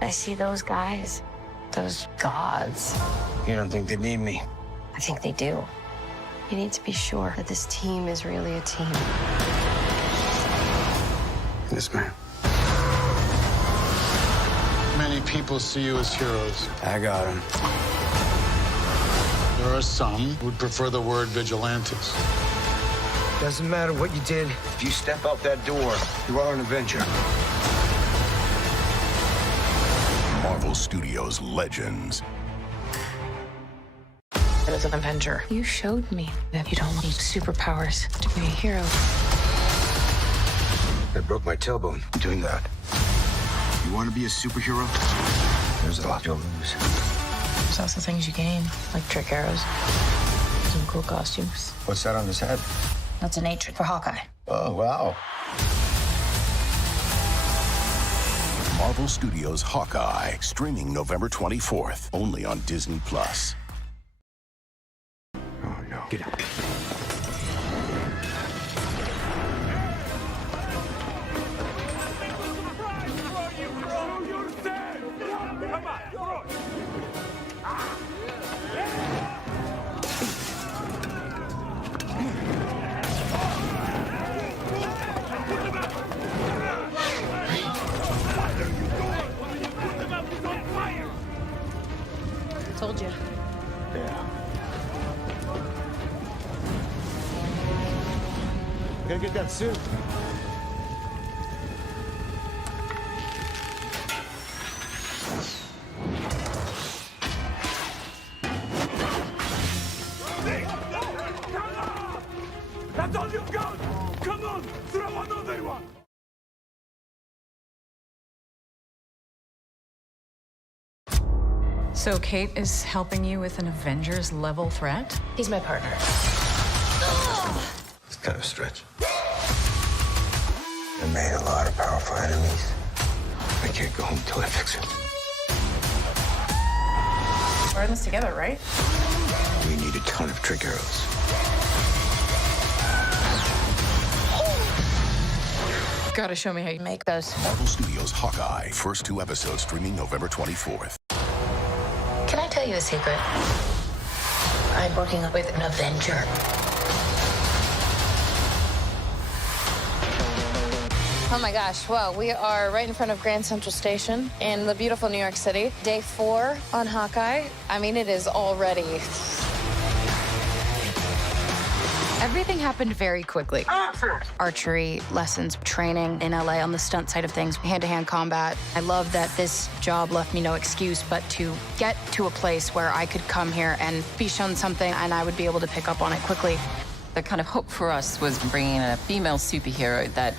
I see those guys, those gods. You don't think they need me? I think they do. You need to be sure that this team is really a team. Yes, ma'am. Many people see you as heroes. I got him. There are some who would prefer the word vigilantes. Doesn't matter what you did. If you step out that door, you are an Avenger. Marvel Studios Legends. As an Avenger, you showed me that you don't need superpowers to be a hero. I broke my tailbone doing that. You want to be a superhero? There's a lot you'll lose. There's also things you gain, like trick arrows, some cool costumes. What's that on his head? That's an hatred for Hawkeye. Oh, wow. Marvel Studios Hawkeye, streaming November 24th, only on Disney+. Oh, no. Get out. Told you. Yeah. Gotta get that suit. That's all you've got! Come on, throw another one! So Kate is helping you with an Avengers-level threat? He's my partner. It's kind of a stretch. I made a lot of powerful enemies. I can't go home till I fix it. We're in this together, right? We need a ton of trick arrows. Gotta show me how you make those. Marvel Studios Hawkeye, first 2 episodes streaming November 24th. Can I tell you a secret? I'm working with an Avenger. Oh my gosh, well, we are right in front of Grand Central Station in the beautiful New York City. Day 4 on Hawkeye. I mean, it is already... Everything happened very quickly. Archery lessons, training in LA on the stunt side of things, hand-to-hand combat. I love that this job left me no excuse but to get to a place where I could come here and be shown something and I would be able to pick up on it quickly. The kind of hook for us was bringing in a female superhero, that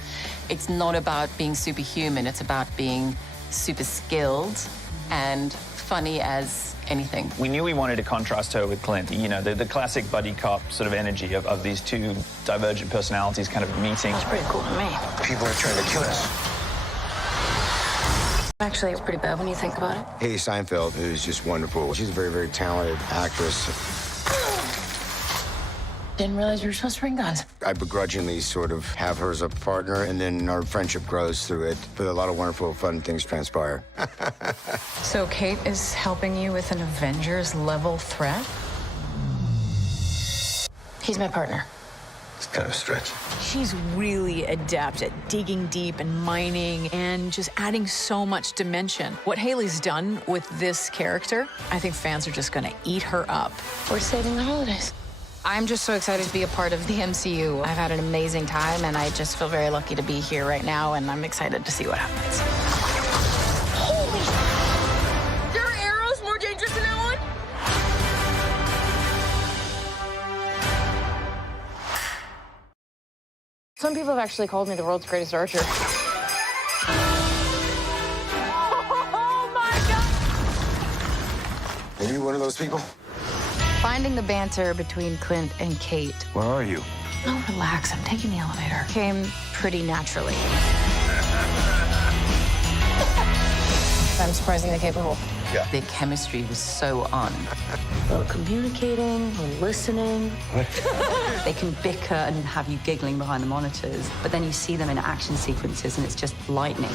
it's not about being superhuman, it's about being super skilled and funny as anything. We knew we wanted to contrast her with Clint, you know, the classic buddy cop sort of energy of these two divergent personalities kind of meeting. It's pretty cool to me. People are trying to kill us. Actually, it's pretty bad when you think about it. Haley Steinfeld is just wonderful. She's a very, very talented actress. Didn't realize we were supposed to bring guns. I begrudgingly sort of have her as a partner, and then our friendship grows through it. But a lot of wonderful, fun things transpire. So Kate is helping you with an Avengers-level threat? He's my partner. It's kind of a stretch. She's really adept at digging deep and mining and just adding so much dimension. What Haley's done with this character, I think fans are just gonna eat her up. We're saving the holidays. I'm just so excited to be a part of the MCU. I've had an amazing time, and I just feel very lucky to be here right now, and I'm excited to see what happens. Holy! There are arrows more dangerous than that one? Some people have actually called me the world's greatest archer. Oh my God! Are you one of those people? Finding the banter between Clint and Kate, Where are you? oh, relax, I'm taking the elevator, came pretty naturally. I'm surprisingly capable. Their chemistry was so on. We're communicating, we're listening. They can bicker and have you giggling behind the monitors, but then you see them in action sequences and it's just lightning.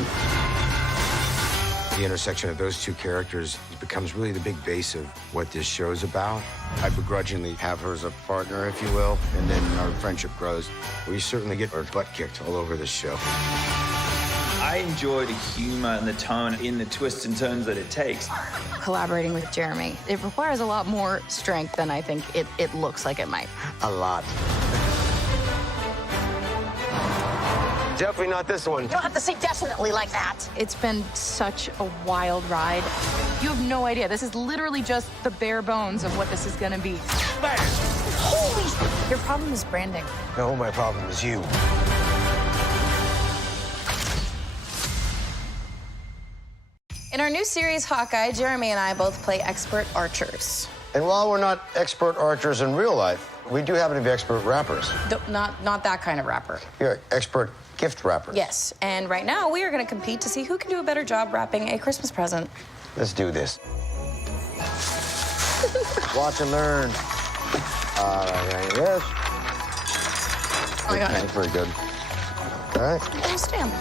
The intersection of those two characters becomes really the big base of what this show's about. I begrudgingly have her as a partner, if you will, and then our friendship grows. We certainly get our butt kicked all over this show. I enjoy the humor and the tone in the twists and turns that it takes. Collaborating with Jeremy, it requires a lot more strength than I think it looks like it might. A lot. Definitely not this one. You don't have to say definitely like that. It's been such a wild ride. You have no idea. This is literally just the bare bones of what this is gonna be. Holy! Your problem is branding. No, my problem is you. In our new series, Hawkeye, Jeremy and I both play expert archers. And while we're not expert archers in real life, we do happen to be expert rappers. Not that kind of rapper. You're expert gift rappers. Yes, and right now we are going to compete to see who can do a better job wrapping a Christmas present. Let's do this. Watch and learn. Yes. I got it. That's very good. All right. Little stamp.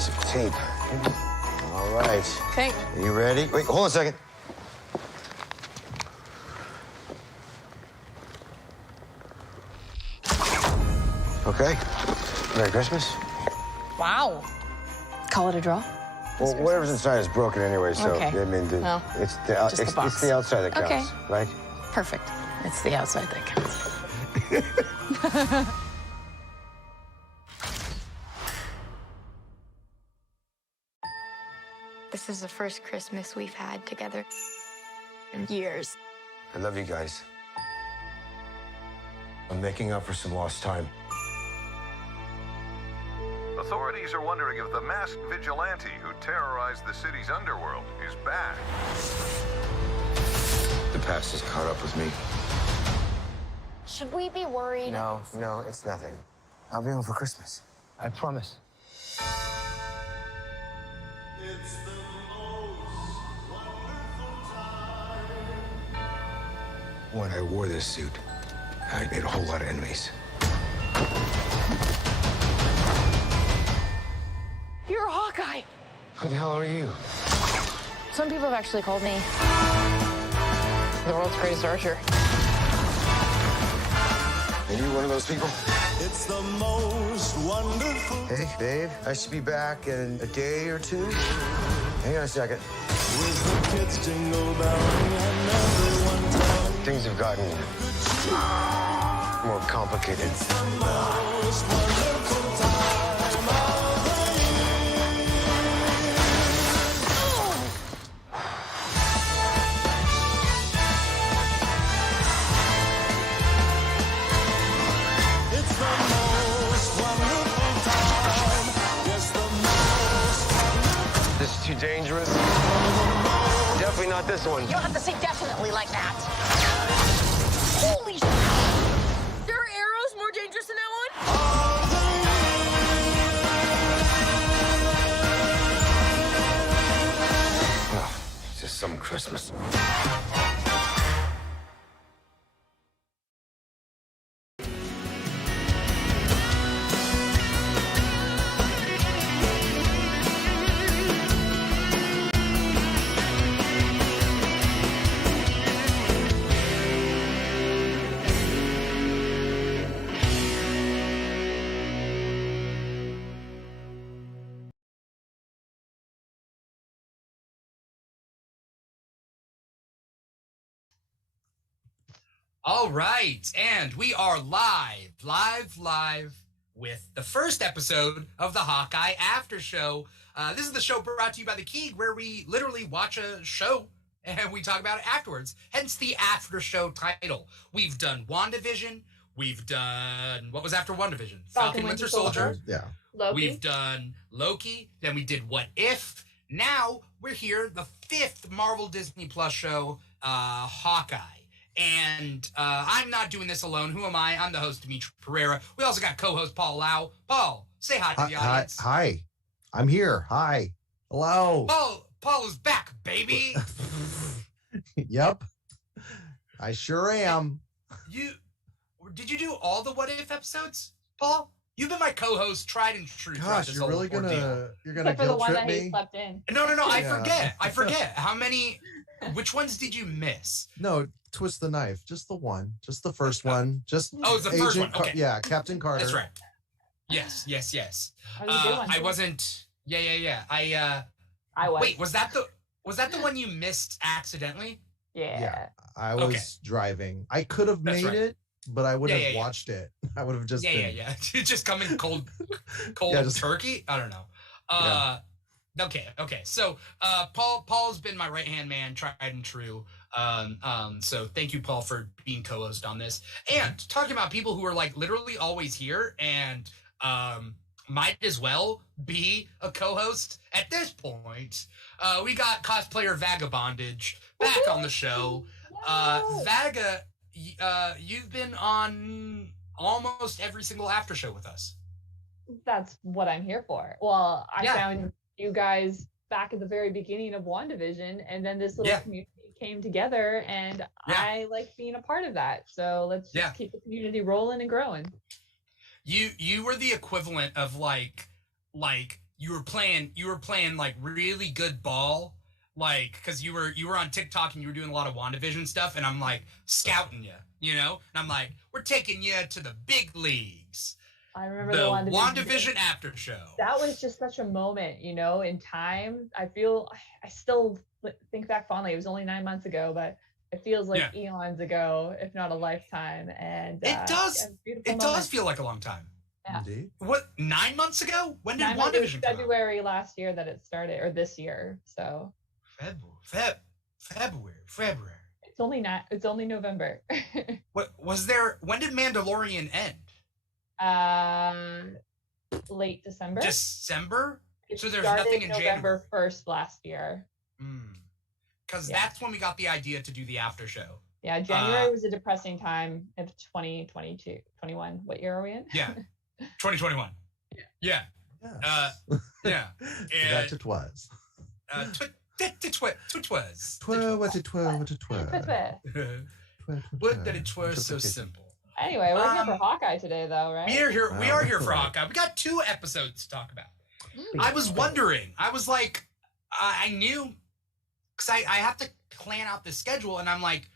Some tape. All right. Okay. Are you ready? Wait, hold on a second. Okay. Merry Christmas. Wow. Call it a draw? Well, whatever's inside is broken anyway, so Okay. I mean, Well, it's just the box. it's the outside that counts, Okay. right? Perfect. It's the outside that counts. This is the first Christmas we've had together in years. I love you guys. I'm making up for some lost time. Authorities are wondering if the masked vigilante who terrorized the city's underworld is back. The past has caught up with me. Should we be worried? No, it's nothing. I'll be home for Christmas. I promise. When I wore this suit, I made a whole lot of enemies. You're a Hawkeye. Who the hell are you? Some people have actually called me the world's greatest archer. Are you one of those people? It's the most wonderful. Hey, babe, I should be back in a day or two. Hang on a second. With the kids jingle belling and everyone telling. Things have gotten more complicated. It's the most wonderful time of the year. It's the most wonderful time. Yes, the most wonderful. This is too dangerous. Definitely not this one. You don't have to say definitely like that. Holy shit! There are arrows more dangerous than that one? Oh, it's just some Christmas. All right, and we are live with the first episode of the Hawkeye Aftershow. This is the show brought to you by The Key, where we literally watch a show and we talk about it afterwards, hence the After Show title. We've done WandaVision. We've done, what was after WandaVision? Falcon Winter Soldier. Yeah. Loki. We've done Loki. Then we did What If. Now we're here, the fifth Marvel Disney Plus show, Hawkeye. And I'm not doing this alone. Who am I? I'm the host, Dimitri Pereira. We also got co-host Paul Lau. Paul, say hi to the audience. Hi. I'm here. Hi. Hello. Paul is back, baby. Yep. I sure am. Did you do all the What If episodes, Paul? You've been my co-host, tried and true. Gosh, you're really gonna Except for the guilt one trip that he me? slept in. No. Yeah. I forget. How many? Which ones did you miss? No, twist the knife. Just the one. Just the first one. Just it's the first one. Okay. Yeah, Captain Carter. That's right. Yes. That was a good one, I too. wasn't. Yeah. I was. Wait, was that the one you missed accidentally? Yeah. I was driving. I could have That's made right. it, but I would Yeah, have yeah. watched it. I would have just been, Yeah. Just come in cold turkey. I don't know. Okay. So Paul's been my right hand man, tried and true. So thank you, Paul, for being co-host on this. And talking about people who are like literally always here and might as well be a co-host at this point. We got cosplayer Vagabondage back on the show. Vaga, you've been on almost every single after show with us. That's what I'm here for. Well, I found you guys back at the very beginning of WandaVision, and then this little community came together, and I like being a part of that. So let's just keep the community rolling and growing. You were the equivalent of like you were playing like really good ball, like because you were on TikTok and you were doing a lot of WandaVision stuff, and I'm like scouting you, and I'm like, we're taking you to the big leagues. I remember the the WandaVision after show. That was just such a moment, in time. I still think back fondly. It was only 9 months ago, but it feels like eons ago, if not a lifetime. And it does. It does feel like a long time. Yeah. Indeed. What, 9 months ago? When did WandaVision come out? February last year that it started, or this year. So February. It's only November. What was there? When did Mandalorian end? Late December. December? So there's started nothing in November 1st last year. Because that's when we got the idea to do the after show. Yeah, January was a depressing time of 2022, 21. What year are we in? Yeah, 2021. Yeah. Yeah. That it was. What that it was so simple. Anyway, we're here for Hawkeye today, though, right? We are here for Hawkeye. We got 2 episodes to talk about. I was wondering. I was like, I knew, because I have to plan out the schedule, and I'm like,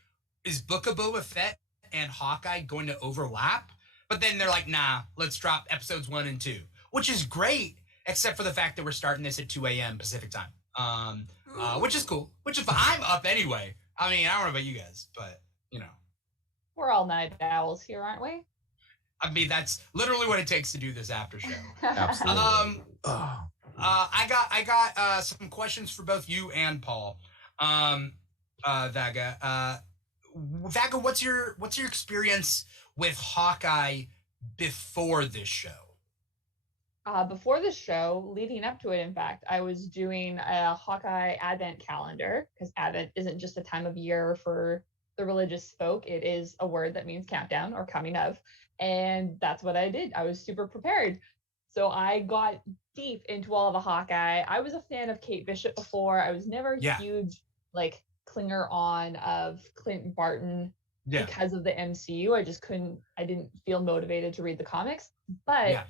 is Book of Boba Fett and Hawkeye going to overlap? But then they're like, nah, let's drop episodes 1 and 2, which is great, except for the fact that we're starting this at 2 a.m. Pacific time, which is cool. Which is fine. I'm up anyway. I mean, I don't know about you guys, but we're all night owls here, aren't we? I mean, that's literally what it takes to do this after show. Absolutely. I got some questions for both you and Paul. Vaga, what's your experience with Hawkeye before this show? Before the show, leading up to it, in fact, I was doing a Hawkeye Advent calendar, because Advent isn't just a time of year for the religious folk. It is a word that means countdown or coming of. And that's what I did. I was super prepared. So I got deep into all of the Hawkeye. I was a fan of Kate Bishop before. I was never a huge clinger on of Clint Barton because of the MCU. I didn't feel motivated to read the comics. But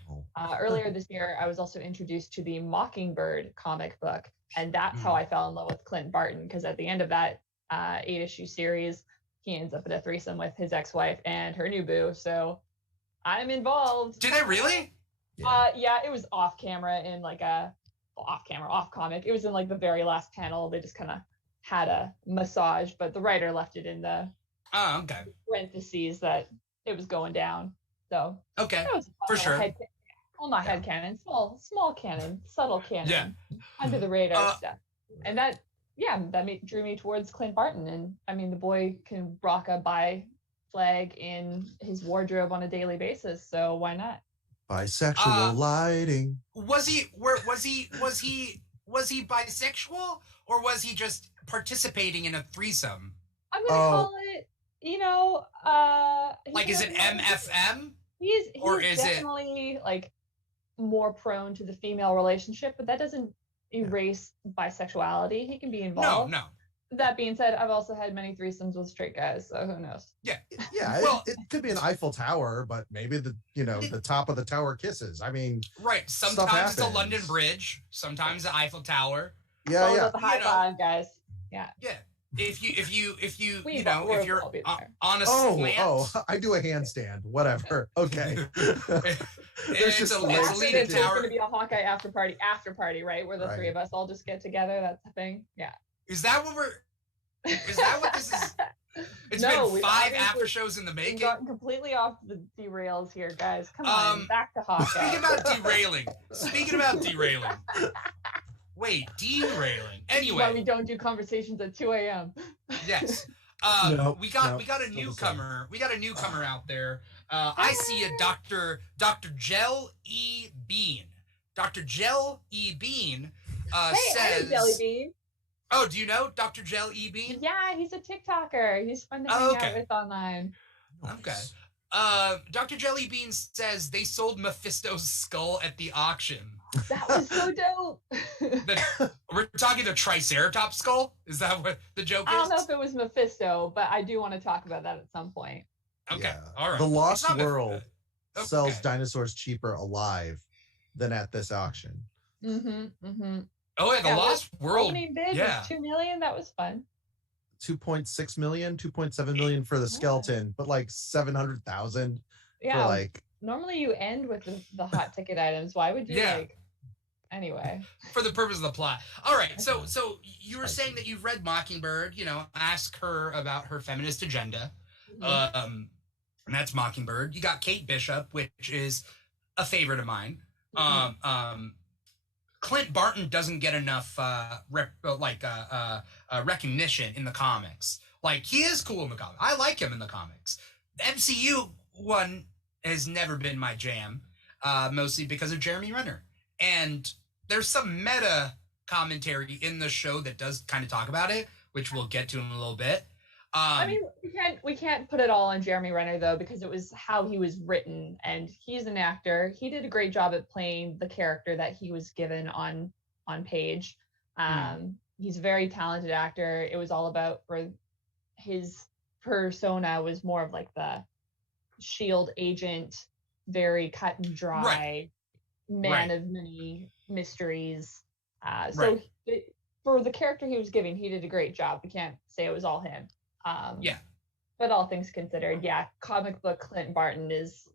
earlier this year, I was also introduced to the Mockingbird comic book. And that's how I fell in love with Clint Barton, because at the end of that 8-issue series, he ends up in a threesome with his ex-wife and her new boo. So I'm involved. Did they really? Yeah, it was off camera in off comic. It was in the very last panel. They just kind of had a massage, but the writer left it in the parentheses that it was going down. So okay, that was for sure. Not headcanon, small canon, subtle canon, under the radar stuff, and that drew me towards Clint Barton. And I mean, the boy can rock a bi flag in his wardrobe on a daily basis, so why not? Bisexual lighting. Was he bisexual, or was he just participating in a threesome? I'm gonna call it, is it MFM? He's definitely more prone to the female relationship, but that doesn't erase bisexuality. He can be involved. No. That being said, I've also had many threesomes with straight guys, so who knows? Yeah. Yeah, Well, it could be an Eiffel Tower, but maybe the top of the tower kisses. I mean, right. stuff Sometimes it's a happens. London Bridge. Sometimes the Eiffel Tower. Yeah, All yeah. about the high five, guys. Yeah. Yeah. If We you're will be there. on a Oh, slant, I do a handstand. Whatever. Okay. it's just a legs leaning There's tower. going to be a Hawkeye after party, right? Where the three of us all just get together. That's the thing. Yeah. Is that what this is? It's No, been we've 5 obviously- after shows in the We've making. gotten completely off the derails here, guys. Come on, back to Hawkeye. Speaking about derailing. Wait, derailing. Anyway. Why we don't do conversations at 2 a.m. Yes. We got a newcomer. We got a newcomer out there. I see a Dr. Gel E. Bean. Dr. Gel E. Bean Hey, says. I'm Jelly Bean. Oh, do you know Dr. Gel E. Bean? Yeah, he's a TikToker. He's fun to hang out with online. Okay. Dr. Jelly Bean says they sold Mephisto's skull at the auction. That was so dope. We're talking the Triceratops skull? Is that what the joke is? I don't know if it was Mephisto, but I do want to talk about that at some point. Okay. Yeah. All right. The It's Lost not World Okay. sells dinosaurs cheaper alive than at this auction. Oh, yeah, the Lost World. Opening bid Yeah. was $2 million. That was fun. 2.6 million, 2.7 million for the skeleton, but like 700,000 Yeah. for like Normally you end with the hot ticket items. Why would you like? Anyway. For the purpose of the plot. All right. So you were saying that you've read Mockingbird. Ask her about her feminist agenda. And that's Mockingbird. You got Kate Bishop, which is a favorite of mine. Clint Barton doesn't get enough recognition in the comics. Like, he is cool in the comics. I like him in the comics. The MCU one has never been my jam, mostly because of Jeremy Renner. And there's some meta commentary in the show that does kind of talk about it, which we'll get to in a little bit. I mean, we can't put it all on Jeremy Renner though, because it was how he was written, and he's an actor. He did a great job at playing the character that he was given on page. He's a very talented actor. It was all about, for his persona was more of like the SHIELD agent, very cut and dry, man of many mysteries. For the character he was giving, he did a great job. We can't say it was all him. But all things considered, comic book Clint Barton is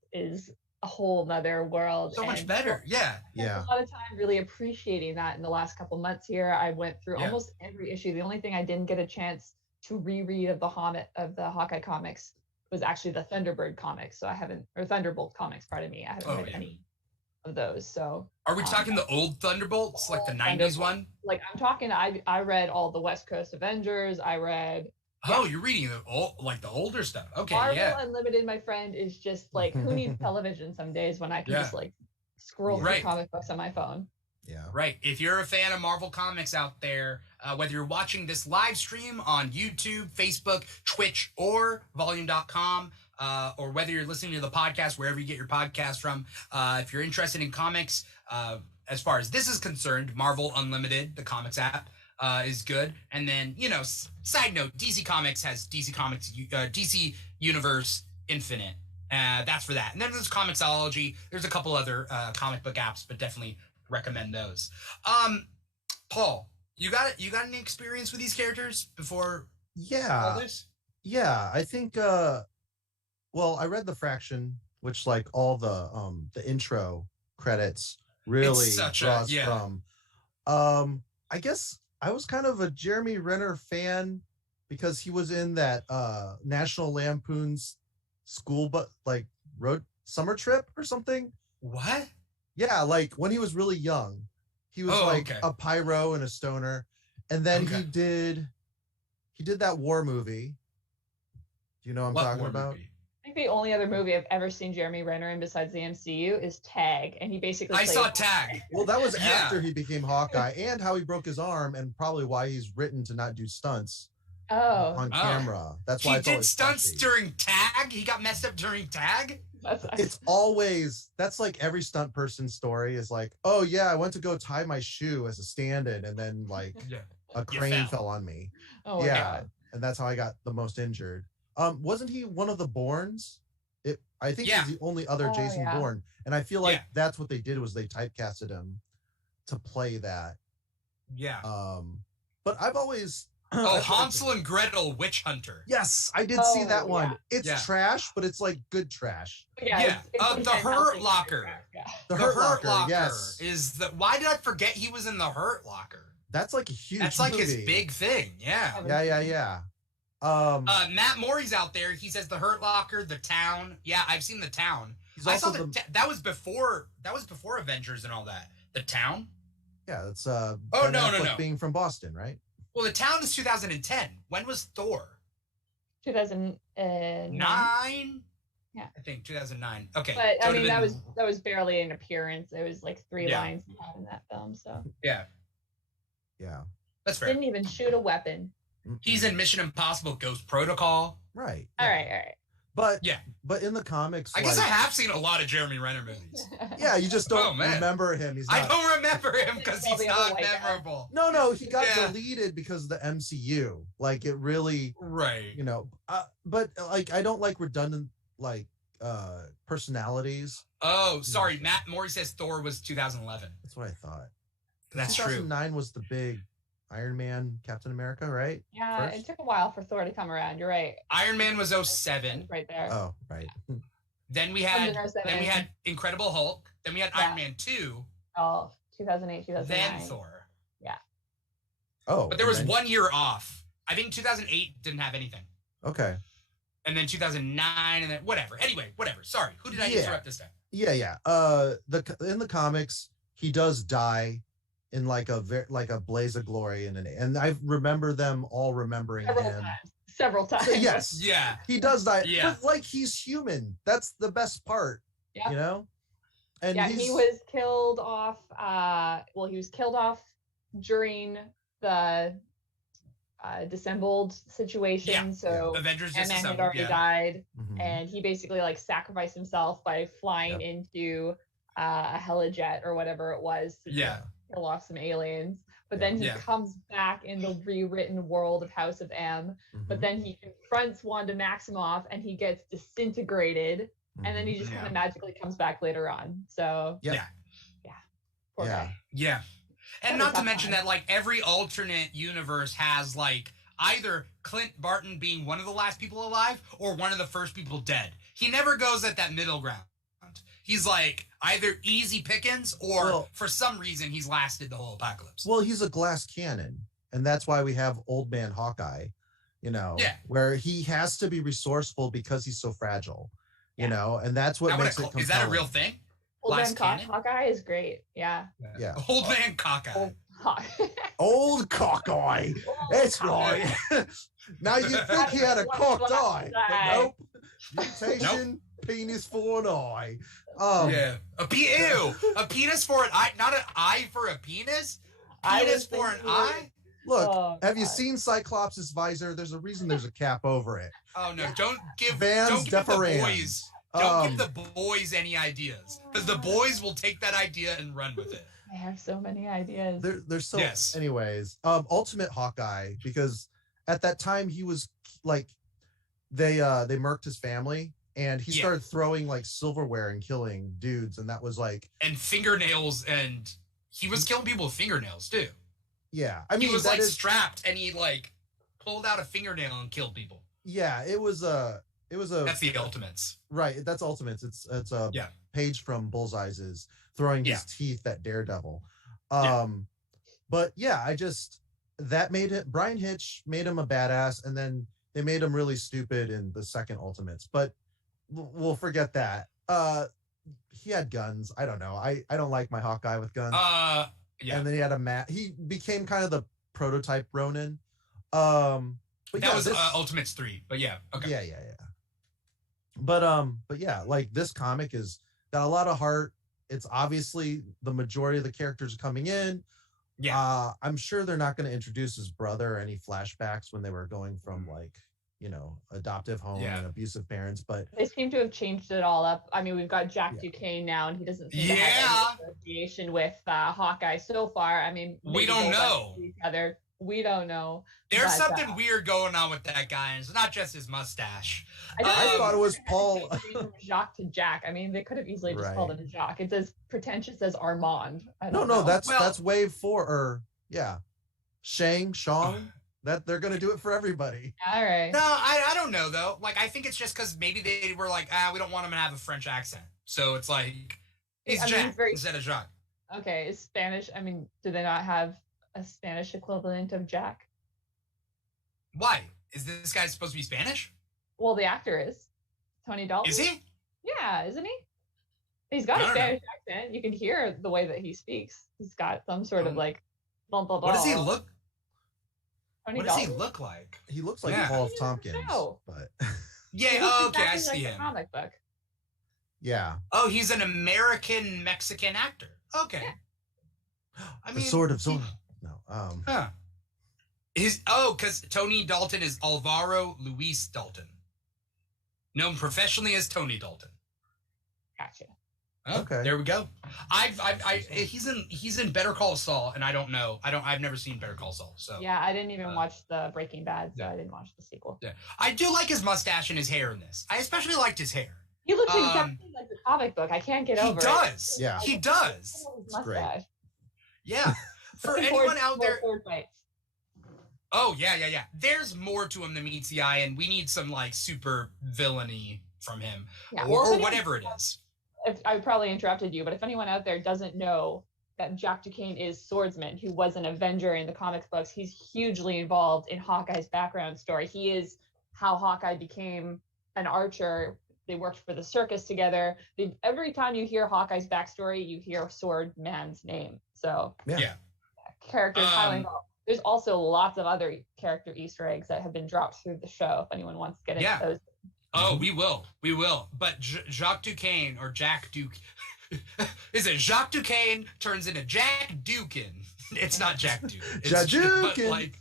a whole nother world. So much better. Yeah. A lot of time really appreciating that in the last couple months here. I went through almost every issue. The only thing I didn't get a chance to reread of the Hawkeye comics was actually the Thunderbird comics. So or Thunderbolt comics, pardon me. I haven't read any of those. So are we talking the old Thunderbolts, like the 90s one? Like, I'm talking, I read all the West Coast Avengers. I read Oh, you're reading the older stuff. Okay, Marvel Unlimited, my friend, is just like, who needs television some days when I can just like scroll through comic books on my phone. Yeah. Right. If you're a fan of Marvel Comics out there, whether you're watching this live stream on YouTube, Facebook, Twitch, or volume.com, or whether you're listening to the podcast, wherever you get your podcast from, if you're interested in comics, as far as this is concerned, Marvel Unlimited, the comics app, is good. And then, side note, DC Comics has DC Universe Infinite. That's for that. And then there's Comixology. There's a couple other comic book apps, but definitely recommend those. Paul, you got any experience with these characters before all this? Yeah, I think well, I read The Fraction, which like all the intro credits really draws from. I guess I was kind of a Jeremy Renner fan because he was in that National Lampoon's road summer trip or something. What? Yeah, like when he was really young, he was a pyro and a stoner, and then he did that war movie. Do you know what I'm talking about? I think the only other movie I've ever seen Jeremy Renner in besides the MCU is Tag, and he basically I saw Tag. Well, that was after he became Hawkeye, and how he broke his arm, and probably why he's written to not do stunts on camera. That's why he did stunts during Tag. He got messed up during Tag. It's always, that's like every stunt person's story is like, oh yeah, I went to go tie my shoe as a stand-in, and then like a crane fell on me. Oh yeah, God. And that's how I got the most injured. Wasn't he one of the Bournes? I think he's the only other Jason Bourne, and I feel like that's what they did was they typecasted him to play that. Yeah. But I've always Hansel and Gretel Witch Hunter. Yes, I did see that one. It's trash, but it's like good trash. The Hurt Locker. The Hurt Locker. Yes. Is the why did I forget he was in the Hurt Locker? That's like a huge. That's like his big thing. Yeah. Yeah. Matt Morey's out there. He says the Hurt Locker, the Town. Yeah, I've seen the Town. I saw that was before Avengers and all that. The Town. Yeah, that's no. being from Boston, right? Well, the Town is 2010. When was Thor? 2009. Yeah, I think 2009. Okay, but so I mean that was barely an appearance. It was like 3 lines he had in that film. So yeah, that's fair. Didn't even shoot a weapon. He's in Mission Impossible: Ghost Protocol. Right. All right. But in the comics, I guess I have seen a lot of Jeremy Renner movies. Yeah, you just don't remember him. I don't remember him because he's not memorable. No, he got deleted because of the MCU. Like it really, right? You know, but like I don't like redundant like personalities. Oh, sorry. Matt Morey says Thor was 2011. That's what I thought. That's 2009 was the big Iron Man, Captain America, right? Yeah, it took a while for Thor to come around. You're right. Iron Man was 07. Right there. Oh, right. Then we had Incredible Hulk. Then we had Iron Man 2. Oh, 2008, 2009. Then Thor. Yeah. Oh. But there was 1 year off. I think 2008 didn't have anything. Okay. And then 2009 and then whatever. Anyway, whatever. Sorry. Who did I interrupt this time? Yeah. In the comics, he does die in like a blaze of glory and I remember them all remembering him several times. Yes. Yeah. He does die. Yeah. But like he's human. That's the best part. Yeah. You know? And he was killed off he was killed off during the disassembled situation. Yeah. So Avengers Ant-Man had already died, and he basically like sacrificed himself by flying into a helijet or whatever it was to kill off some aliens. But then he comes back in the rewritten world of House of M. But then he confronts Wanda Maximoff and he gets disintegrated. And then he just kind of magically comes back later on. So poor guy. Yeah. And not to mention that like every alternate universe has like either Clint Barton being one of the last people alive or one of the first people dead. He never goes at that middle ground. He's like either easy pickings or for some reason he's lasted the whole apocalypse. Well, he's a glass cannon, and that's why we have Old Man Hawkeye, you know, where he has to be resourceful because he's so fragile, you know, and that's what makes it compelling. Is that a real thing? Old Man Hawkeye is great. Yeah. Old Man Cockeye. Old Cockeye. That's right. Now you think he had a cocked eye, but nope. Mutation, penis for an eye. A penis for an eye, not an eye for a penis. Penis for an eye. Look, have you seen Cyclops' visor? There's a reason there's a cap over it. Oh no! Don't give the boys. Don't give the boys any ideas, because the boys will take that idea and run with it. I have so many ideas. There's so. Anyways, Ultimate Hawkeye, because at that time he was like, they murked his family. And he started throwing like silverware and killing dudes, and that was like fingernails, and he was killing people with fingernails too. Yeah, I mean he was strapped, and he like pulled out a fingernail and killed people. Yeah, it was a. That's the Ultimates, right? That's Ultimates. It's a page from Bullseye's is throwing his teeth at Daredevil. But I just that made it. Brian Hitch made him a badass, and then they made him really stupid in the second Ultimates, but. We'll forget that. He had guns. I don't know. I don't like my Hawkeye with guns. And then he had he became kind of the prototype Ronin. But that was Ultimates 3. But okay. Yeah. But like this comic is got a lot of heart. It's obviously the majority of the characters are coming in. Yeah. I'm sure they're not going to introduce his brother or any flashbacks when they were going from like. You know, adoptive home and abusive parents, but they seem to have changed it all up. I mean, we've got Jack Duquesne now, and he doesn't seem to have any association with Hawkeye so far. I mean, we don't know each other. We don't know. There's something weird going on with that guy, and it's not just his mustache. I thought it was Paul. From Jacques to Jack. I mean, they could have easily just called him Jacques. It's as pretentious as Armand. No, that's wave 4 or Shang. That they're gonna do it for everybody. All right. No, I don't know though. Like I think it's just because maybe they were like, we don't want him to have a French accent, so it's like he's Jack instead of Jacques. Okay, is Spanish? I mean, do they not have a Spanish equivalent of Jack? Why is this guy supposed to be Spanish? Well, the actor is Tony Dalton. Is he? Yeah, isn't he? He's got a Spanish accent. You can hear the way that he speaks. He's got some sort of like. Blah, blah, blah. What does he look? Tony what Dalton? does he look like? He looks like Paul Tompkins, but yeah. Okay, I see him. The comic book. Yeah. Oh, he's an American Mexican actor. Okay. Yeah. I mean, Sword of Zorro. No. Huh. Because Tony Dalton is Alvaro Luis Dalton, known professionally as Tony Dalton. Gotcha. Oh, okay. There we go. He's in Better Call Saul, and I don't know. I've never seen Better Call Saul. So yeah, I didn't even watch the Breaking Bad, so I didn't watch the sequel. Yeah, I do like his mustache and his hair in this. I especially liked his hair. He looks exactly like the comic book. I can't get over it. He does. Yeah, he does. It's great. Yeah. For anyone out there. Oh yeah. There's more to him than meets the eye, and we need some like super villainy from him, or whatever it is. I probably interrupted you, but if anyone out there doesn't know that Jack Duquesne is Swordsman, who was an Avenger in the comics books, he's hugely involved in Hawkeye's background story. He is how Hawkeye became an archer. They worked for the circus together. Every time you hear Hawkeye's backstory, you hear Swordman's name. So characters highly involved. There's also lots of other character Easter eggs that have been dropped through the show. If anyone wants to get into those. Oh, we will. But Jacques Duquesne or Jack Duke, is it Jacques Duquesne turns into Jack Dukin? It's not Jack Duke. It's but like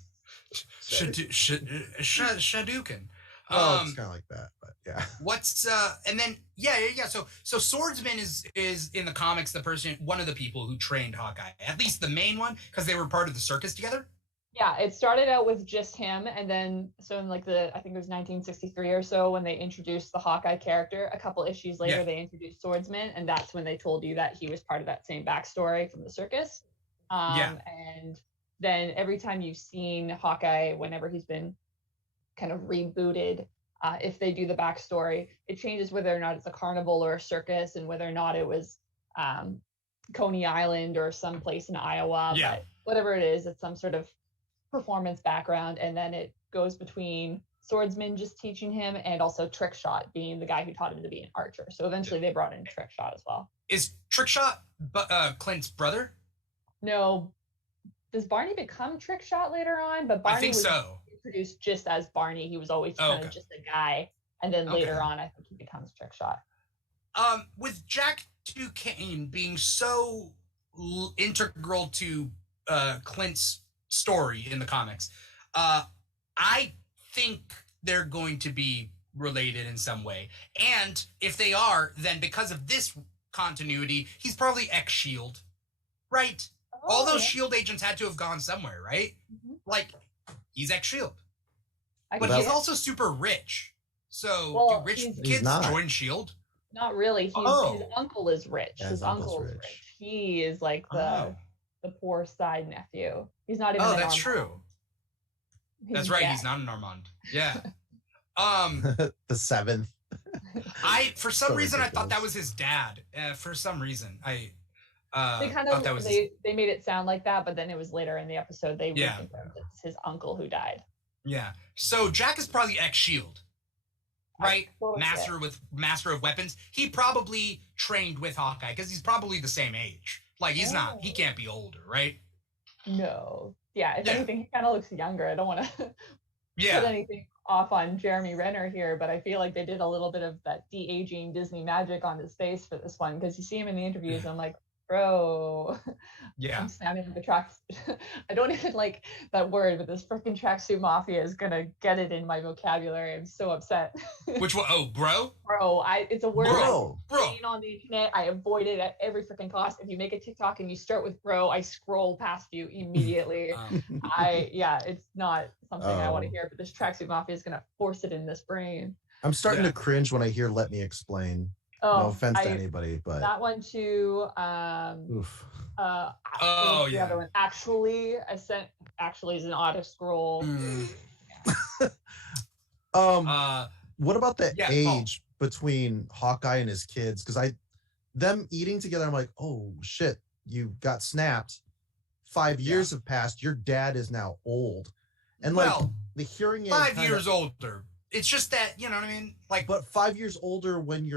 Shadukin. Oh, it's kind of like that, but yeah. What's and then So Swordsman is in the comics one of the people who trained Hawkeye, at least the main one, because they were part of the circus together. Yeah, it started out with just him, and then in like I think it was 1963 or so when they introduced the Hawkeye character. A couple issues later, they introduced Swordsman, and that's when they told you that he was part of that same backstory from the circus. And then every time you've seen Hawkeye, whenever he's been kind of rebooted, if they do the backstory, it changes whether or not it's a carnival or a circus, and whether or not it was Coney Island or someplace in Iowa. Yeah. But whatever it is, it's some sort of performance background, and then it goes between Swordsman just teaching him and also Trickshot being the guy who taught him to be an archer. So eventually they brought in Trickshot as well. Is Trickshot Clint's brother? No. Does Barney become Trickshot later on? But Barney I think so. Introduced just as Barney. He was always kind of just a guy, and then later on I think he becomes Trickshot. With Jack Duquesne being so integral to Clint's story in the comics, I think they're going to be related in some way. And if they are, then because of this continuity, he's probably ex-SHIELD, right? All those SHIELD agents had to have gone somewhere, right? Mm-hmm. Like, he's ex-SHIELD. But he's also super rich. So do rich kids join SHIELD? Not really. His uncle is rich. His uncle is rich. He is like the poor side nephew. He's not even. Oh, that's true. That's right. He's not an Armand. Yeah. The seventh. For some reason, I thought that was his dad. For some reason, I they thought that was they made it sound like that, but then it was later in the episode they reconfirmed it's his uncle who died. Yeah. So Jack is probably ex-SHIELD, right? Master of weapons. He probably trained with Hawkeye because he's probably the same age. Like he's not. He can't be older, right? No. Yeah. If anything, he kind of looks younger. I don't want to put anything off on Jeremy Renner here, but I feel like they did a little bit of that de-aging Disney magic on his face for this one, because you see him in the interviews. I'm like, bro. Yeah. I'm snapping the tracks. I don't even like that word, but this freaking tracksuit mafia is gonna get it in my vocabulary. I'm so upset. Which one? Oh, bro? Bro, it's a word Bro. I've seen on the internet. I avoid it at every freaking cost. If you make a TikTok and you start with bro, I scroll past you immediately. It's not something I want to hear, but this tracksuit mafia is gonna force it in this brain. I'm starting to cringe when I hear "Let me explain." No offense to anybody, but that one too. Oof. The other one. Actually is an auto scroll. What about the age between Hawkeye and his kids? Because them eating together, I'm like, oh shit, you got snapped. 5 years have passed. Your dad is now old, and the hearing aid. 5 years older. It's just that, you know what I mean? Like, but 5 years older when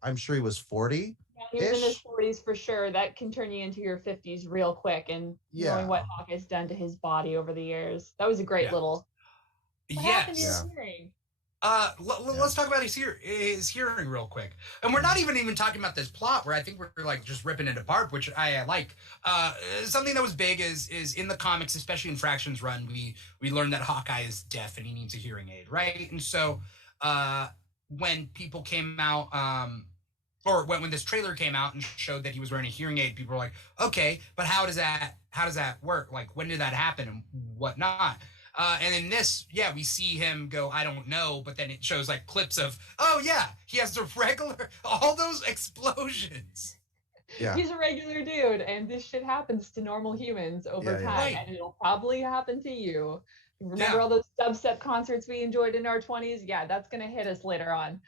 I'm sure he was 40. He was in his 40s for sure. That can turn you into your 50s real quick. And knowing what Hawkeye's done to his body over the years, that was a great little. What happened to your hearing? Let's talk about his hearing real quick. And we're not even talking about this plot where I think we're like just ripping it apart, which I like. Something that was big is in the comics, especially in Fraction's run, we learned that Hawkeye is deaf and he needs a hearing aid, right? And so when people came out, or when this trailer came out and showed that he was wearing a hearing aid, people were like, okay, but how does that work? Like, when did that happen and whatnot? And in this, we see him go, I don't know, but then it shows like clips of, he has all those explosions. Yeah. He's a regular dude, and this shit happens to normal humans over time, and it'll probably happen to you. Remember all those dubstep concerts we enjoyed in our 20s? Yeah, that's going to hit us later on.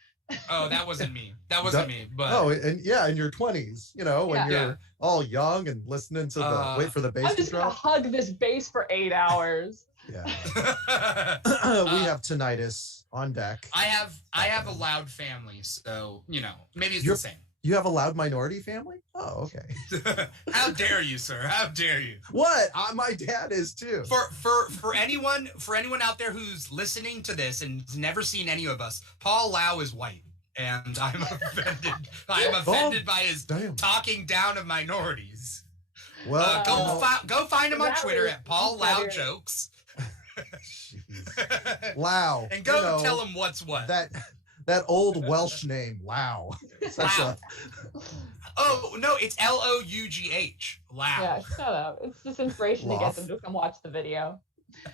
Oh, that wasn't me. That wasn't me. But in your 20s, when you're all young and listening to the wait for the bass I'm just gonna hug this bass for 8 hours. Yeah. We have tinnitus on deck. I have a loud family, so maybe it's the same. You have a loud minority family? Oh, okay. How dare you, sir? How dare you? What? My dad is too. For anyone out there who's listening to this and has never seen any of us, Paul Lau is white, and I'm offended. I'm offended by his talking down of minorities. Well, go find him on Twitter at Paul Lau Jokes. Lau. And go tell him what's what. That old Welsh name, Lau. Oh, no, it's Lough. Lau. Yeah, shut up. It's just inspiration to get them to come watch the video.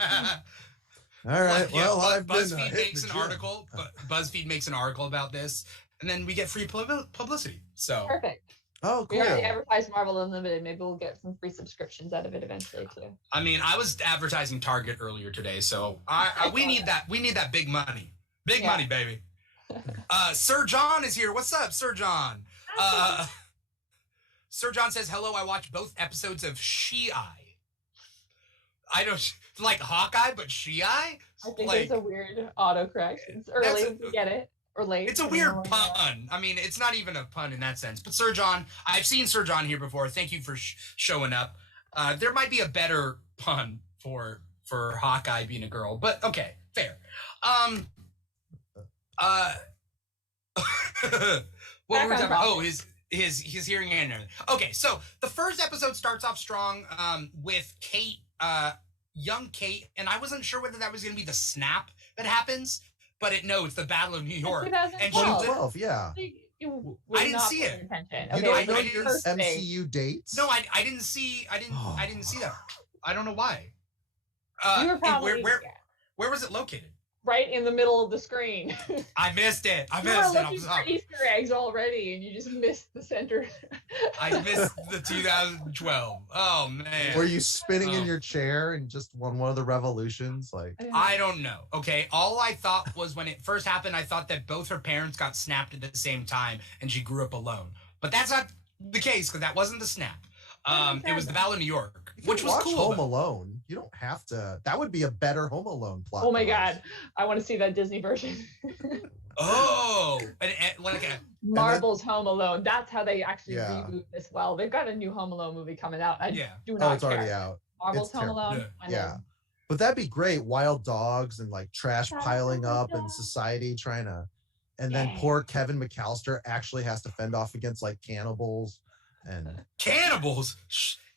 All right. BuzzFeed makes an article. BuzzFeed makes an article about this, and then we get free publicity. So perfect. Oh, cool. We already advertised Marvel Unlimited. Maybe we'll get some free subscriptions out of it eventually too. I mean, I was advertising Target earlier today, so we need that. We need that big money. Big money, baby. Sir John is here. What's up, Sir John? Sir John says, hello, I watched both episodes of She-Eye. I don't like Hawkeye, but She-Eye? I think it's a weird autocorrect. It's early, we get it. Or late. It's a weird pun. I mean, it's not even a pun in that sense. But Sir John, I've seen Sir John here before. Thank you for showing up. There might be a better pun for Hawkeye being a girl, but okay, fair. What were we talking about? Oh, his hearing aid and everything. Okay, so the first episode starts off strong with Kate, young Kate, and I wasn't sure whether that was going to be the snap that happens, but it's the Battle of New York. And 2012, yeah. I didn't see it. You don't know your MCU dates? No, I didn't see. I didn't see that. I don't know why. You were probably where was it located? Right in the middle of the screen. I missed it. You were looking for Easter eggs already, and you just missed the center. I missed the 2012. Oh man! Were you spinning in your chair and just won one of the revolutions? I don't know. Okay, all I thought was when it first happened, I thought that both her parents got snapped at the same time, and she grew up alone. But that's not the case because that wasn't the snap. It was the Battle of New York, which was cool. Home Alone. You don't have to. That would be a better Home Alone plot. Oh my God, I want to see that Disney version. Oh, Marvel's Home Alone. That's how they actually reboot this. Well, they've got a new Home Alone movie coming out. I do not it's already out. Marvel's Home Alone. Yeah. But that'd be great. Wild dogs and trash piling up and society trying to, and then poor Kevin McAllister actually has to fend off against cannibals. and cannibals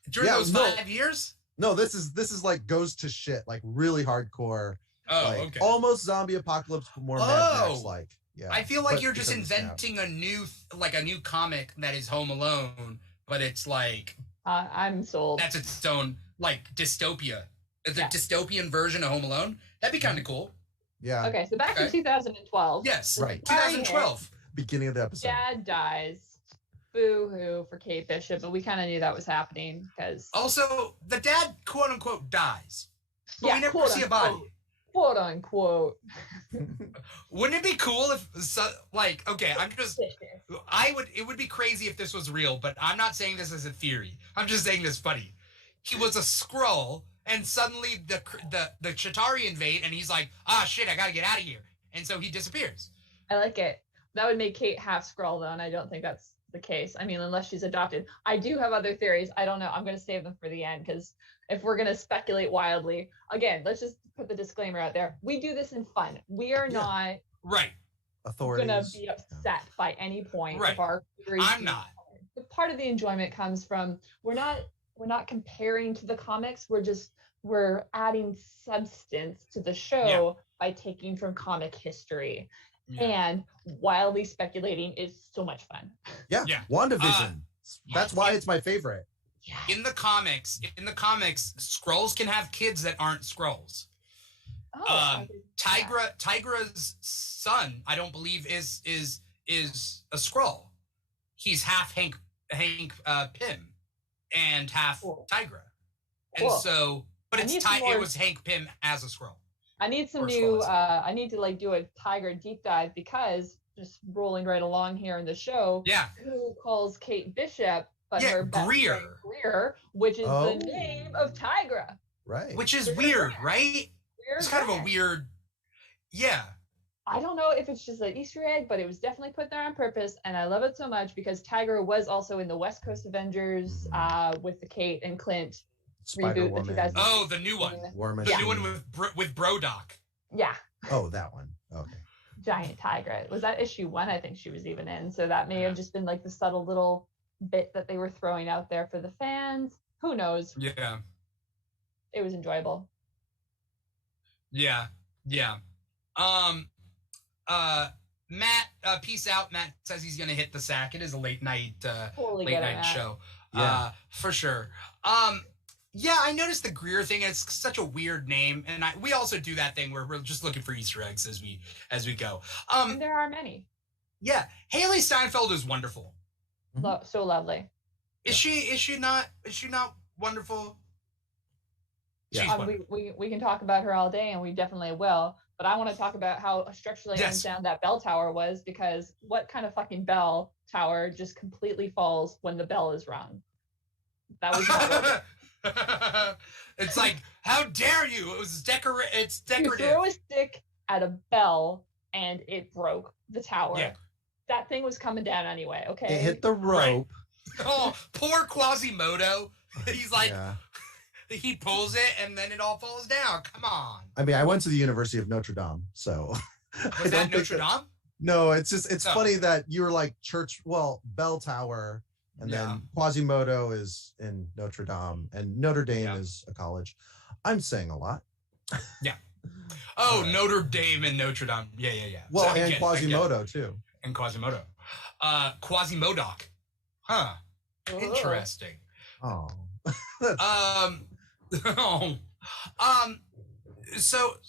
during those 5 years. No, this is like goes to shit, like really hardcore. Oh, like, okay. Almost zombie apocalypse, but more Mad Max like. Yeah. I feel like you're just inventing a new comic that is Home Alone, but it's like I'm sold. That's its own like dystopia. It's a dystopian version of Home Alone. That'd be kind of cool. Yeah. Okay, so back to 2012. Yes, right. 2012. Beginning of the episode. Dad dies. Boo-hoo for Kate Bishop, but we kind of knew that was happening because... Also, the dad, quote-unquote, dies. But we never see a body. Quote-unquote. Wouldn't it be cool if, okay, it would be crazy if this was real, but I'm not saying this as a theory. I'm just saying this funny. He was a Skrull, and suddenly the Chitauri invade, and he's like, shit, I gotta get out of here. And so he disappears. I like it. That would make Kate half Skrull, though, and I don't think that's the case. I mean, unless she's adopted. I do have other theories. I don't know. I'm going to save them for the end, because if we're going to speculate wildly, let's just put the disclaimer out there. We do this in fun. We are not authorities going to be upset by any point right. of our theories. I'm not. But part of the enjoyment comes from we're not comparing to the comics. We're adding substance to the show by taking from comic history. Yeah. And wildly speculating is so much fun. Yeah. WandaVision. That's why it's my favorite. Yeah. In the comics, Skrulls can have kids that aren't Skrulls. Tigra's son, I don't believe is a Skrull. He's half Hank Pym and half Tigra. And so, but it was Hank Pym as a Skrull. I need some new, I need to do a Tiger deep dive, because just rolling right along here in the show, who calls Kate Bishop, but her best friend Greer, which is the name of Tigra. Right. Which is weird, right? It's kind of a weird, I don't know if it's just an Easter egg, but it was definitely put there on purpose, and I love it so much because Tigra was also in the West Coast Avengers with the Kate and Clint reboot. The new one. The new one with Brodok. Yeah. Oh, that one. Okay. Giant Tigra. Was that issue 1? I think she was even in. So that may have just been the subtle little bit that they were throwing out there for the fans. Who knows? Yeah. It was enjoyable. Yeah. Matt, peace out. Matt says he's gonna hit the sack. It is a late night show. Yeah. For sure. I noticed the Greer thing. It's such a weird name, and we also do that thing where we're just looking for Easter eggs as we go. And there are many. Yeah, Haley Steinfeld is wonderful. So lovely. Is she not wonderful? Yeah. We can talk about her all day, and we definitely will. But I want to talk about how structurally unsound that bell tower was, because what kind of fucking bell tower just completely falls when the bell is rung? That was not It's like, how dare you? It's decorative. You throw a stick at a bell and it broke the tower. Yeah. That thing was coming down anyway, okay? It hit the rope. Right. Oh, poor Quasimodo. He's like, he pulls it and then it all falls down. Come on. I mean, I went to the University of Notre Dame, so. Was that Notre Dame? No, it's funny that you were like bell tower. And then Quasimodo is in Notre Dame, and Notre Dame is a college. I'm saying a lot. Yeah. Oh, Notre Dame and Notre Dame. Yeah. Well, and Quasimodo, too. And Quasimodo. Quasimodoc. Huh. Interesting. Oh. So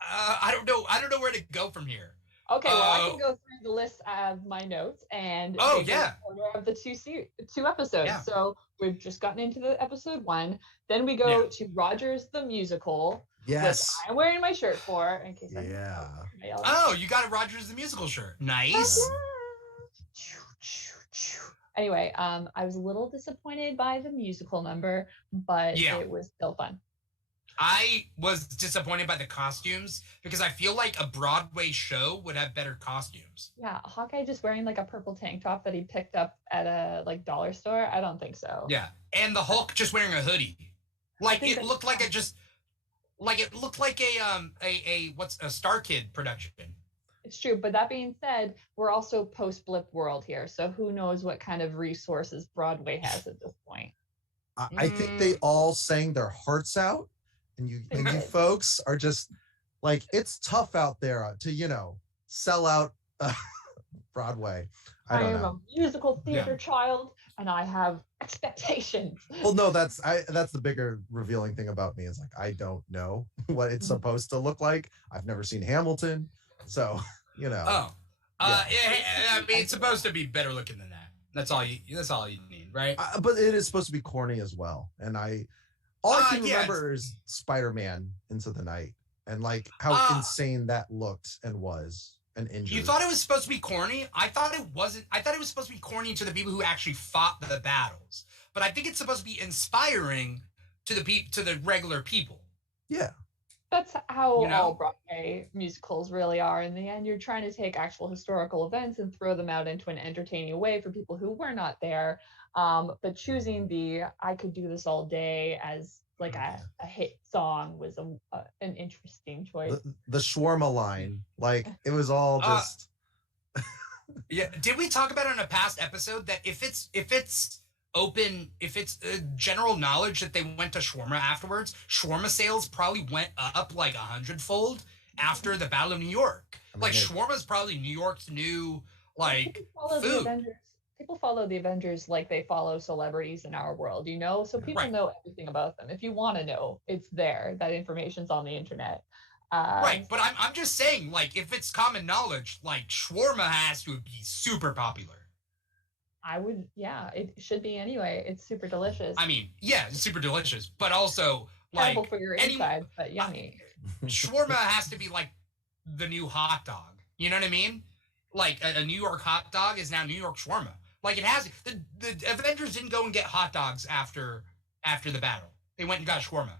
I don't know where to go from here. Okay, well, I can go through the list of my notes and order of the two episodes. Yeah. So we've just gotten into the episode 1. Then we go to Rogers the Musical. Yes. Which I'm wearing my shirt for in case Oh, you got a Rogers the Musical shirt. Nice. Anyway, I was a little disappointed by the musical number, but it was still fun. I was disappointed by the costumes because I feel like a Broadway show would have better costumes. Yeah, Hawkeye just wearing a purple tank top that he picked up at a dollar store. I don't think so. Yeah, and the Hulk just wearing a hoodie. It looked like a Star Kid production. It's true. But that being said, we're also post-blip world here. So who knows what kind of resources Broadway has at this point. I think they all sang their hearts out, and you folks are just like, it's tough out there to, sell out Broadway. I am a musical theater child, and I have expectations. Well, no, that's the bigger revealing thing about me is like, I don't know what it's supposed to look like. I've never seen Hamilton, so I mean, it's supposed to be better looking than that. That's all you need, right? But it is supposed to be corny as well. And all I can remember is Spider-Man Into the Night and like how insane that looked and was. And injured. You thought it was supposed to be corny? I thought it wasn't. I thought it was supposed to be corny to the people who actually fought the battles. But I think it's supposed to be inspiring to the regular people. Yeah. That's how all Broadway musicals really are. In the end, you're trying to take actual historical events and throw them out into an entertaining way for people who were not there. But choosing the "I could do this all day" as like a hit song was an interesting choice. The shawarma line, like it was all just. Yeah, did we talk about it in a past episode that if it's general knowledge that they went to shawarma afterwards, shawarma sales probably went up like 100-fold after the Battle of New York. Like shawarma is probably New York's new like food. People follow the Avengers like they follow celebrities in our world, so people know everything about them. If you want to know, it's there. That information's on the internet. Right, but I'm just saying, like, if it's common knowledge, like shawarma has to be super popular. It should be anyway. It's super delicious. I mean, yeah, it's super delicious, but also like terrible for your insides, but yummy. Shawarma has to be like the new hot dog. You know what I mean? Like a New York hot dog is now New York shawarma. Like it has the Avengers didn't go and get hot dogs after the battle. They went and got shawarma.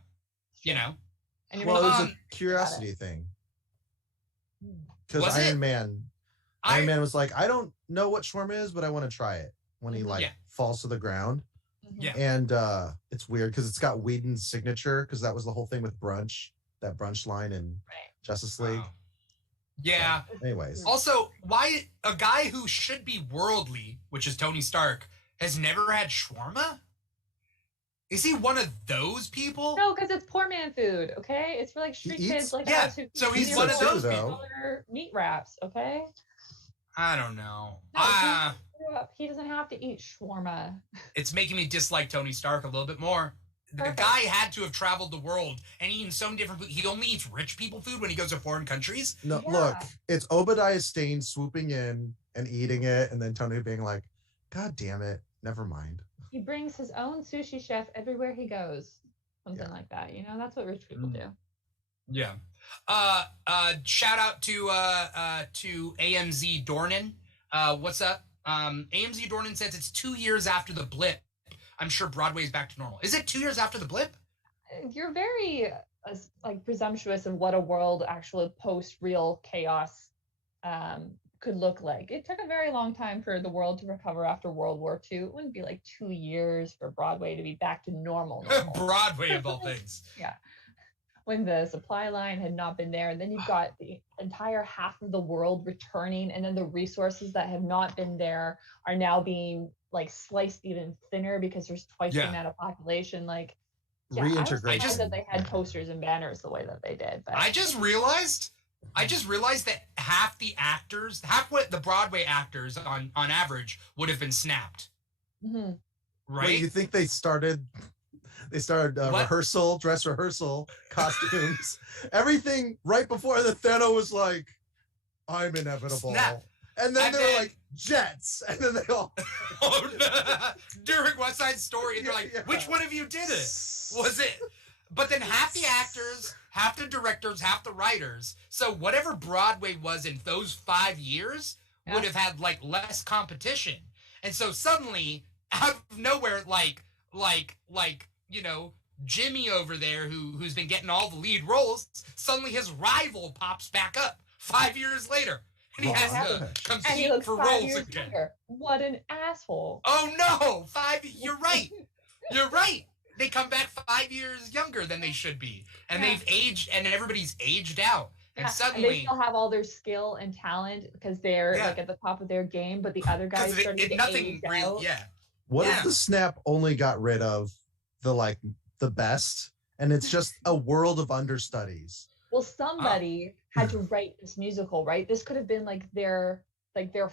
And well, it was a curiosity thing. Because Iron Man was like, I don't know what shawarma is, but I want to try it when he falls to the ground. Yeah. And it's weird because it's got Whedon's signature because that was the whole thing with that brunch line in Justice League. Wow. Yeah. So, anyways. Also, why a guy who should be worldly, which is Tony Stark, has never had shawarma? Is he one of those people? No, because it's poor man food, okay? It's for like street kids like us who so he's one of those people. Meat wraps, okay? I don't know. No, he doesn't have to eat shawarma. It's making me dislike Tony Stark a little bit more. Perfect. The guy had to have traveled the world and eaten so many different food. He only eats rich people food when he goes to foreign countries. No, look, it's Obadiah Stane swooping in and eating it, and then Tony being like, God damn it, never mind. He brings his own sushi chef everywhere he goes. Something like that. That's what rich people do. Yeah. Shout out to AMZ Dornan. What's up? AMZ Dornan says it's 2 years after the blip. I'm sure Broadway is back to normal. Is it 2 years after the blip? You're very presumptuous of what a world actual post-real chaos could look like. It took a very long time for the world to recover after World War II. It wouldn't be like 2 years for Broadway to be back to normal. Broadway of all things. Yeah. When the supply line had not been there, and then you've got the entire half of the world returning, and then the resources that have not been there are now being like sliced even thinner because there's twice the amount of population. Like, reintegration. I was that they had posters and banners the way that they did. But I just realized that half what the Broadway actors on average would have been snapped. Mm-hmm. Right? Wait, you think they started dress rehearsal, costumes, everything right before the Thanos was like, I'm inevitable. Snap. And then they were like, jets. And then they all during West Side Story, they're like, which one of you did it? Was it? But then half the actors, half the directors, half the writers. So whatever Broadway was in those 5 years would have had like less competition. And so suddenly, out of nowhere, like Jimmy over there who's been getting all the lead roles, suddenly his rival pops back up 5 years later. And he has to compete for roles again. Younger. What an asshole. Oh no! You're right. You're right. They come back 5 years younger than they should be. And they've aged, and everybody's aged out. And and suddenly they still have all their skill and talent because they're like at the top of their game, but the other guys started to get aged out. What if the snap only got rid of the best, and it's just a world of understudies? Well, somebody had to write this musical, right? This could have been like their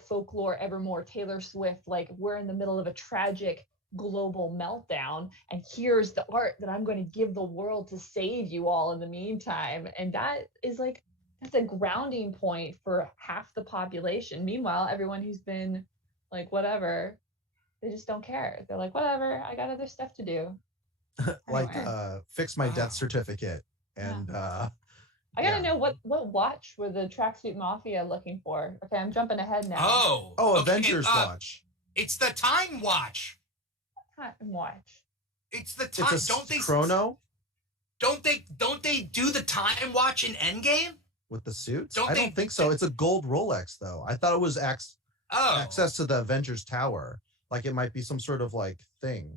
folklore evermore, Taylor Swift, like we're in the middle of a tragic global meltdown, and here's the art that I'm going to give the world to save you all in the meantime. And that is like, that's a grounding point for half the population. Meanwhile, everyone who's been like, whatever, they just don't care. They're like, whatever, I got other stuff to do. Fix my death certificate. And I gotta know what watch were the Tracksuit Mafia looking for. Okay, I'm jumping ahead now. Okay, Avengers watch. It's the Time Watch. Time Watch. It's the time. Don't they chrono? Don't they do the Time Watch in Endgame With the suits? I don't think so. It's a gold Rolex though. I thought it was access to the Avengers Tower. Like it might be some sort of like thing.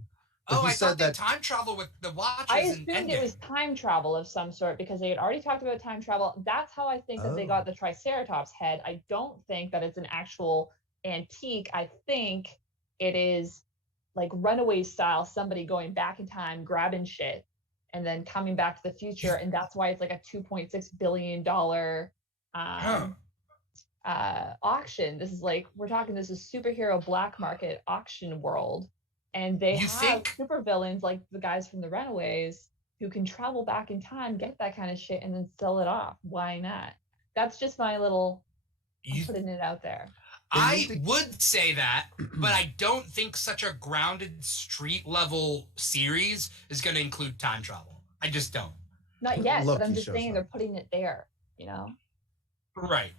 But I thought they time travel with the watches. I assumed it was time travel of some sort because they had already talked about time travel. That's how I think that they got the Triceratops head. I don't think that it's an actual antique. I think it is like Runaway style, somebody going back in time, grabbing shit, and then coming back to the future. And that's why it's like a $2.6 billion auction. This is like, this is superhero black market auction world. And they have supervillains like the guys from the Runaways who can travel back in time, get that kind of shit, and then sell it off. Why not? That's just my little putting it out there. I would say that, but I don't think such a grounded street level series is going to include time travel. I just don't. Not yet, but I'm just saying they're putting it there, you know? Right.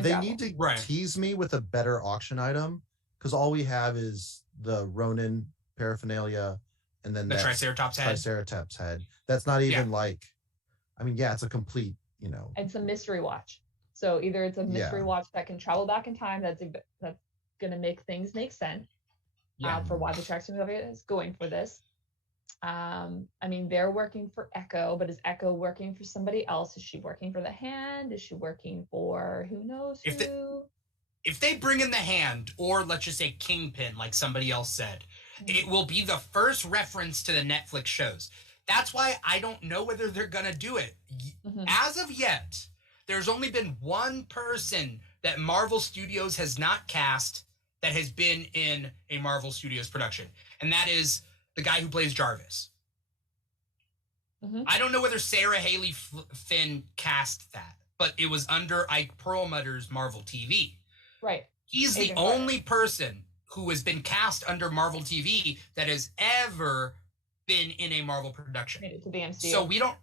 They need to tease me with a better auction item because all we have is the Ronin paraphernalia and then the Triceratops head. That's not even it's a complete, It's a mystery watch. So either it's a mystery watch that can travel back in time that's going to make things make sense for why the Tracksuit is going for this. I mean, they're working for Echo, but is Echo working for somebody else? Is she working for the Hand? Is she working for who knows who? If they bring in the Hand, or let's just say Kingpin, like somebody else said, it will be the first reference to the Netflix shows. That's why I don't know whether they're going to do it. As of yet, there's only been one person that Marvel Studios has not cast that has been in a Marvel Studios production, and that is the guy who plays Jarvis. I don't know whether Sarah Haley Finn cast that, but it was under Ike Perlmutter's Marvel TV. Right. He's the only person who has been cast under Marvel TV that has ever been in a Marvel production. To the MCU. So we don't.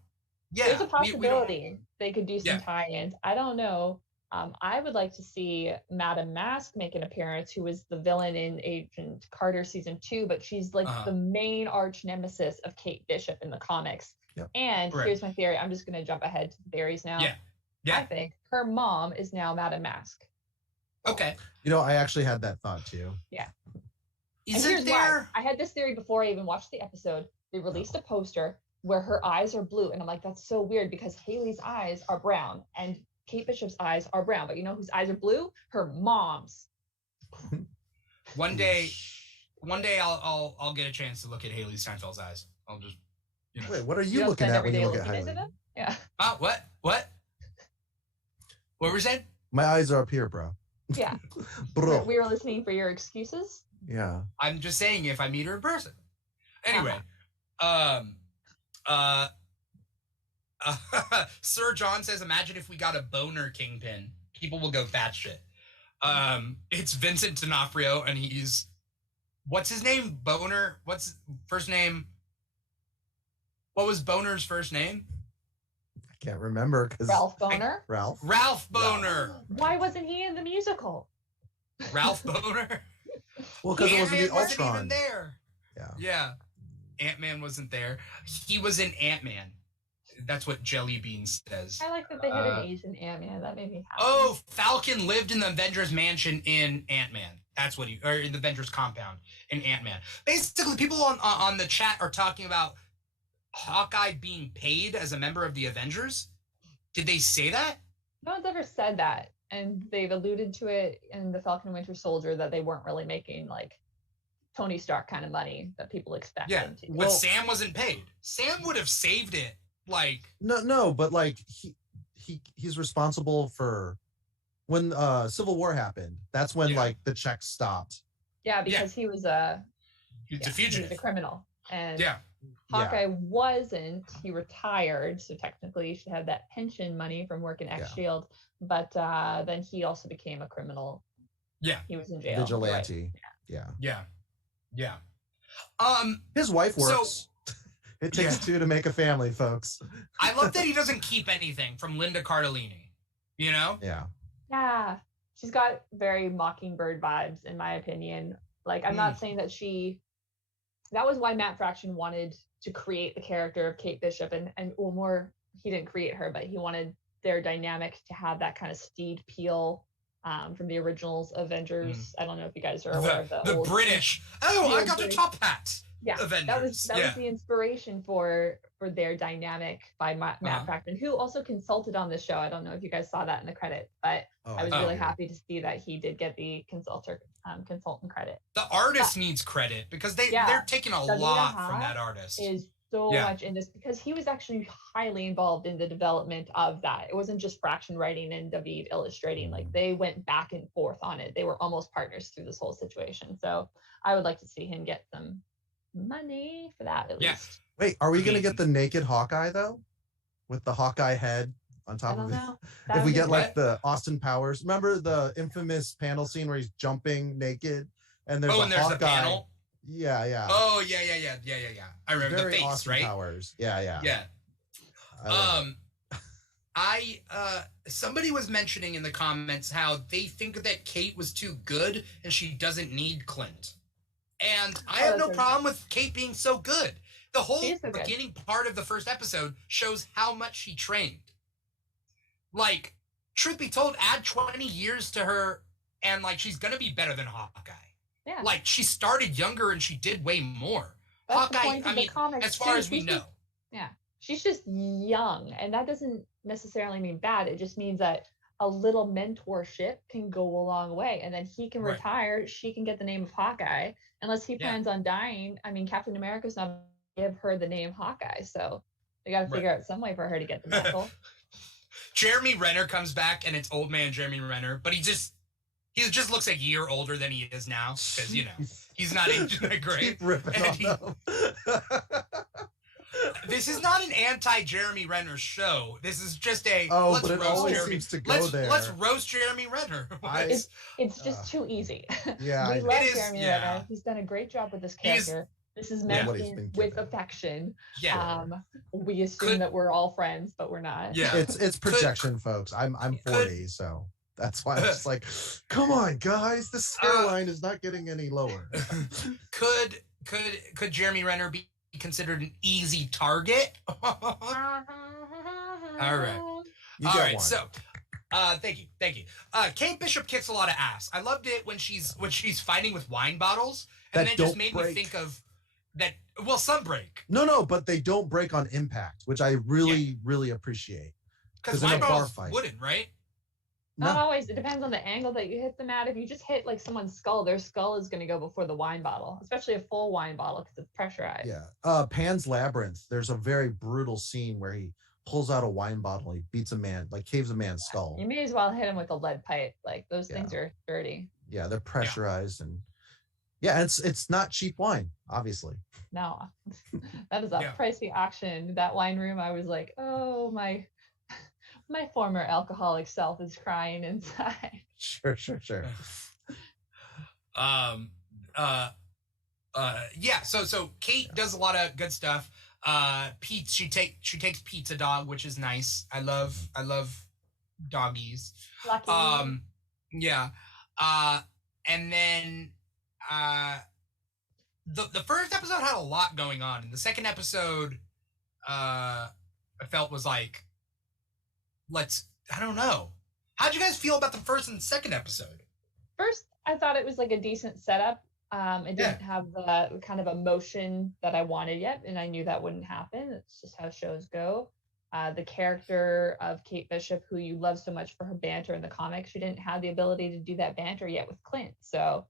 Yeah, there's a possibility they could do some tie-ins. I don't know. I would like to see Madame Mask make an appearance, who is the villain in Agent Carter season 2, but she's like the main arch nemesis of Kate Bishop in the comics. Yep. And here's my theory. I'm just going to jump ahead to the theories now. Yeah. I think her mom is now Madame Mask. Okay. I actually had that thought too. Yeah. Isn't there? I had this theory before I even watched the episode. They released a poster where her eyes are blue, and I'm like, that's so weird because Haley's eyes are brown and Kate Bishop's eyes are brown, but you know whose eyes are blue? Her mom's. One day I'll get a chance to look at Haley Steinfeld's eyes. I'll just Wait, what are you looking at when you look at Haley? Yeah. What? What were we saying? My eyes are up here, bro. Yeah. Bro. We were listening for your excuses. Yeah. I'm just saying if I meet her in person. Anyway, Sir John says, imagine if we got a boner Kingpin. People will go batshit. It's Vincent D'Onofrio, and he's... What's his name? Boner? What's first name? What was Boner's first name? I can't remember. Ralph Boner? Ralph Boner. Why wasn't he in the musical? Ralph Boner? Well, because it wasn't the Ultron. Wasn't even there. Yeah. Ant-Man wasn't there. He was in Ant-Man. That's what Jelly Bean says. I like that they had an Asian Ant-Man. That made me happy. Oh, Falcon lived in the Avengers mansion in Ant-Man. That's what or in the Avengers compound in Ant-Man. Basically, people on the chat are talking about Hawkeye being paid as a member of the Avengers. Did they say that? No one's ever said that, and they've alluded to it in the Falcon and Winter Soldier that they weren't really making like Tony Stark kind of money that people expect them to. But Sam wasn't paid. Sam would have saved it. Like no, but like he's responsible for when Civil War happened. That's when like the checks stopped. Yeah, because he was a fugitive. He was a criminal, and yeah. Hawkeye wasn't. He retired, so technically he should have that pension money from working at Shield. But then he also became a criminal. Yeah, he was in jail. Vigilante. Right. Yeah. His wife works. So, it takes two to make a family, folks. I love that he doesn't keep anything from Linda Cardellini. You know? Yeah. She's got very Mockingbird vibes, in my opinion. Like, I'm not saying that that was why Matt Fraction wanted to create the character of Kate Bishop, and well, more, he didn't create her, but he wanted their dynamic to have that kind of Steed Peel from the originals Avengers. I don't know if you guys are aware of the old British. I got the top hat. Yeah, Avengers. that was the inspiration for their dynamic by Matt Fraction, who also consulted on this show. I don't know if you guys saw that in the credit, but I was really happy to see that he did get the consultant credit. The artist needs credit because they're taking a lot from that artist. Is so much in this because he was actually highly involved in the development of that. It wasn't just Fraction writing and David illustrating. Like, they went back and forth on it. They were almost partners through this whole situation. So I would like to see him get some money for that at least. Wait, are we gonna get the naked Hawkeye though, with the Hawkeye head on top of it? If we get like the Austin Powers, remember the infamous panel scene where he's jumping naked and there's there's Hawkeye. a panel. Yeah. Oh yeah. I remember Very the face, Austin right? Powers. Yeah. Somebody was mentioning in the comments how they think that Kate was too good and she doesn't need Clint. And I have no problem with Kate being so good. The whole beginning part of the first episode shows how much she trained. Like, truth be told, add 20 years to her and like she's gonna be better than Hawkeye. Yeah. Like, she started younger and she did way more. That's Hawkeye, I mean, as far as we know. She's just young, and that doesn't necessarily mean bad. It just means that a little mentorship can go a long way, and then he can retire. She can get the name of Hawkeye, unless he plans on dying. I mean, Captain America's not going to give her the name Hawkeye, so they got to figure out some way for her to get the mantle. Jeremy Renner comes back, and it's old man Jeremy Renner, but he just looks a year older than he is now, because, you know, he's not aging that great. This is not an anti-Jeremy Renner show. This is just a let's roast Jeremy Renner. It's just too easy. Yeah, we love Jeremy Renner. He's done a great job with this character. This is meant with affection. Yeah. We assume that we're all friends, but we're not. Yeah. It's projection, folks. I'm 40, so that's why I'm just like, come on, guys. This hairline is not getting any lower. Could Jeremy Renner be considered an easy target? All right. So, thank you. Kate Bishop kicks a lot of ass. I loved it when she's fighting with wine bottles, and then just made me think of that. Well, some break. No, but they don't break on impact, which I really appreciate. Because wine bottles wouldn't, right? Not always. It depends on the angle that you hit them at. If you just hit like someone's skull, their skull is going to go before the wine bottle, especially a full wine bottle because it's pressurized. Yeah. Pan's Labyrinth. There's a very brutal scene where he pulls out a wine bottle. He beats a man, like caves a man's skull. You may as well hit him with a lead pipe. Like those things are dirty. Yeah, they're pressurized and it's not cheap wine, obviously. No, that is a pricey auction. That wine room, I was like, oh my former alcoholic self is crying inside. Sure. So Kate does a lot of good stuff. Pete, she takes Pizza Dog, which is nice. I love doggies. Lucky. And then the first episode had a lot going on, and the second episode I felt was like, I don't know. How'd you guys feel about the first and second episode? First, I thought it was like a decent setup. It didn't have the kind of emotion that I wanted yet, and I knew that wouldn't happen. It's just how shows go. the character of Kate Bishop, who you love so much for her banter in the comics, she didn't have the ability to do that banter yet with Clint. So